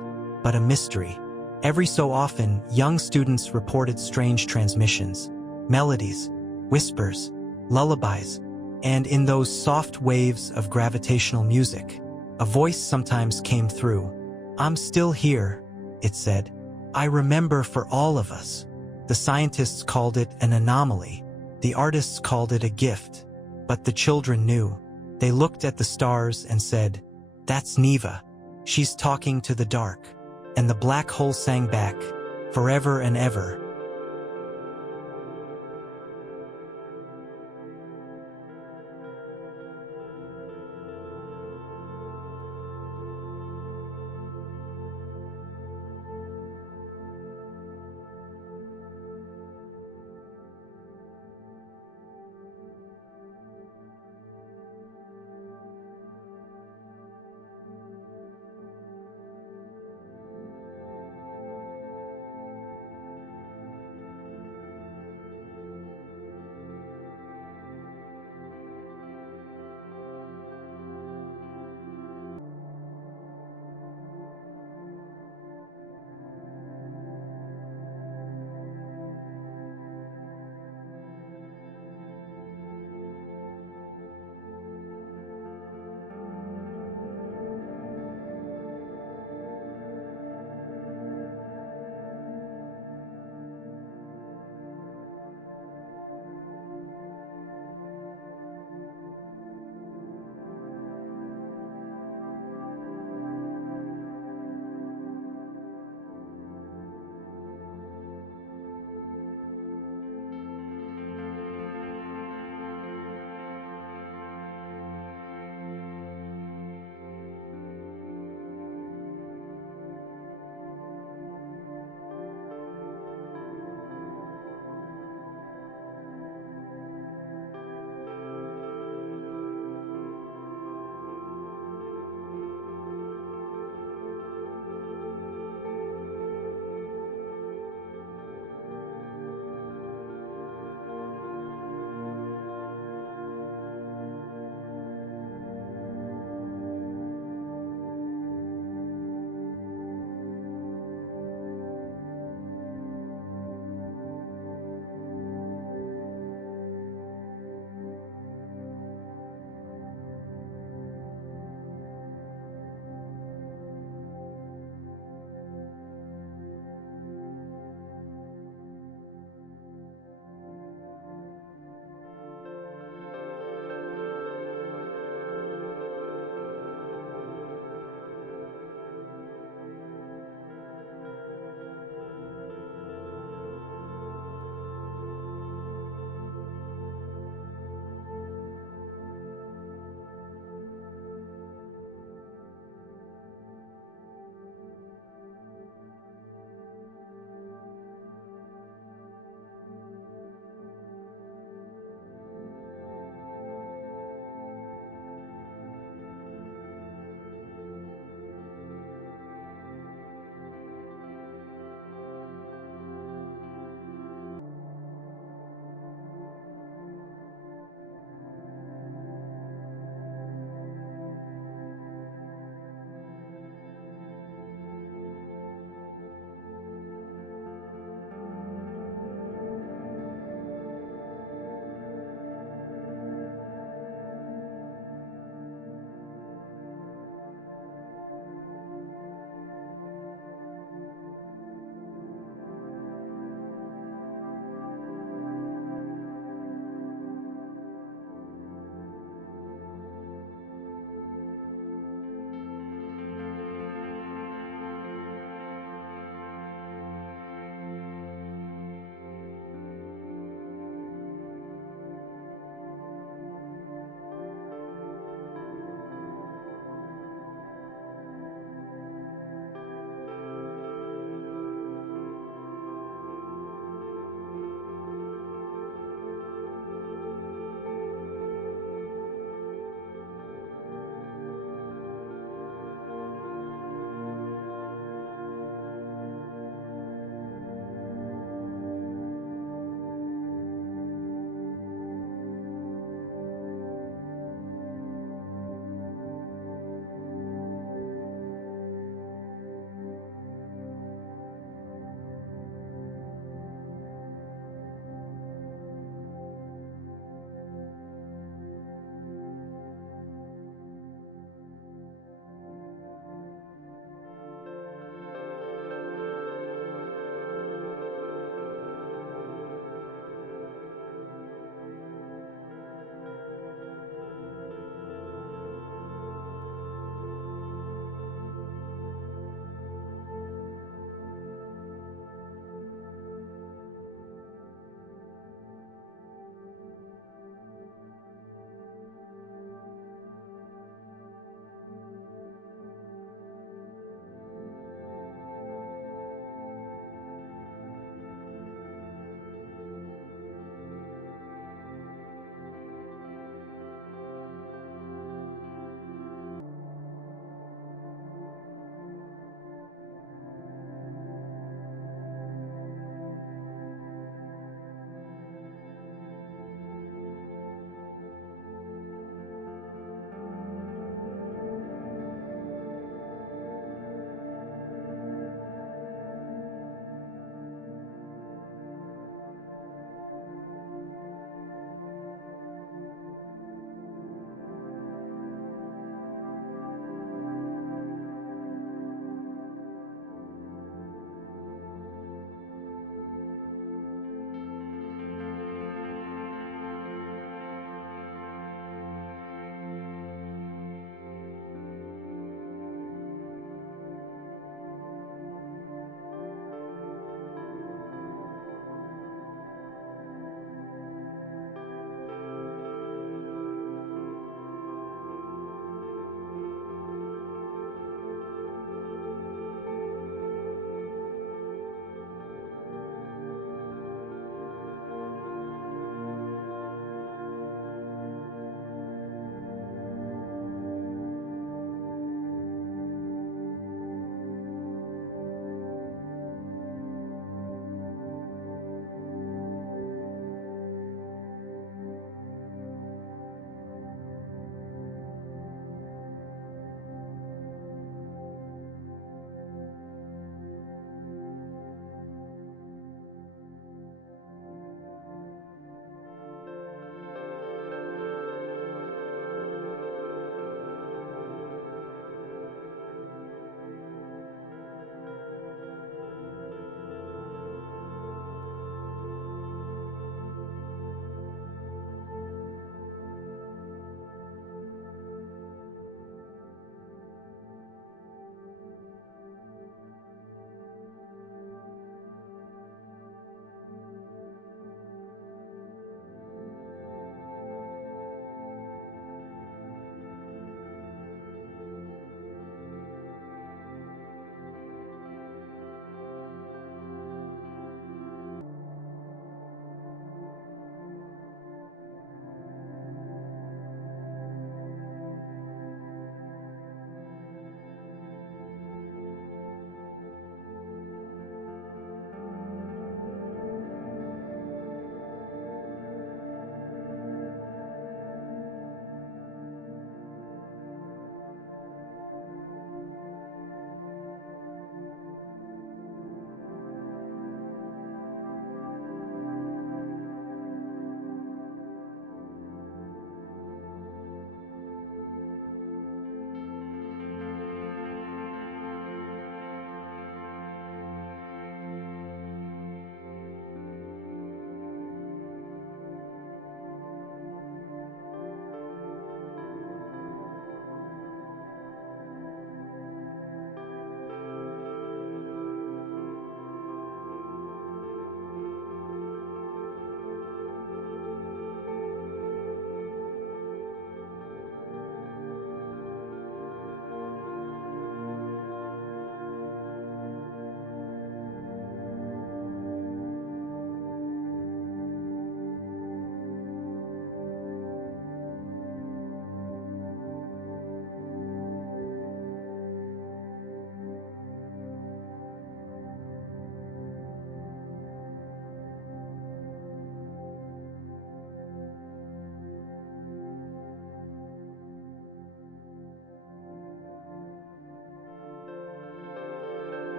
but a mystery. Every so often, young students reported strange transmissions. Melodies, whispers, lullabies, And in those soft waves of gravitational music, a voice sometimes came through. "I'm still here," it said. "I remember for all of us." The scientists called it an anomaly. The artists called it a gift. But the children knew. They looked at the stars and said, "That's Neva. She's talking to the dark." And the black hole sang back, "Forever and ever,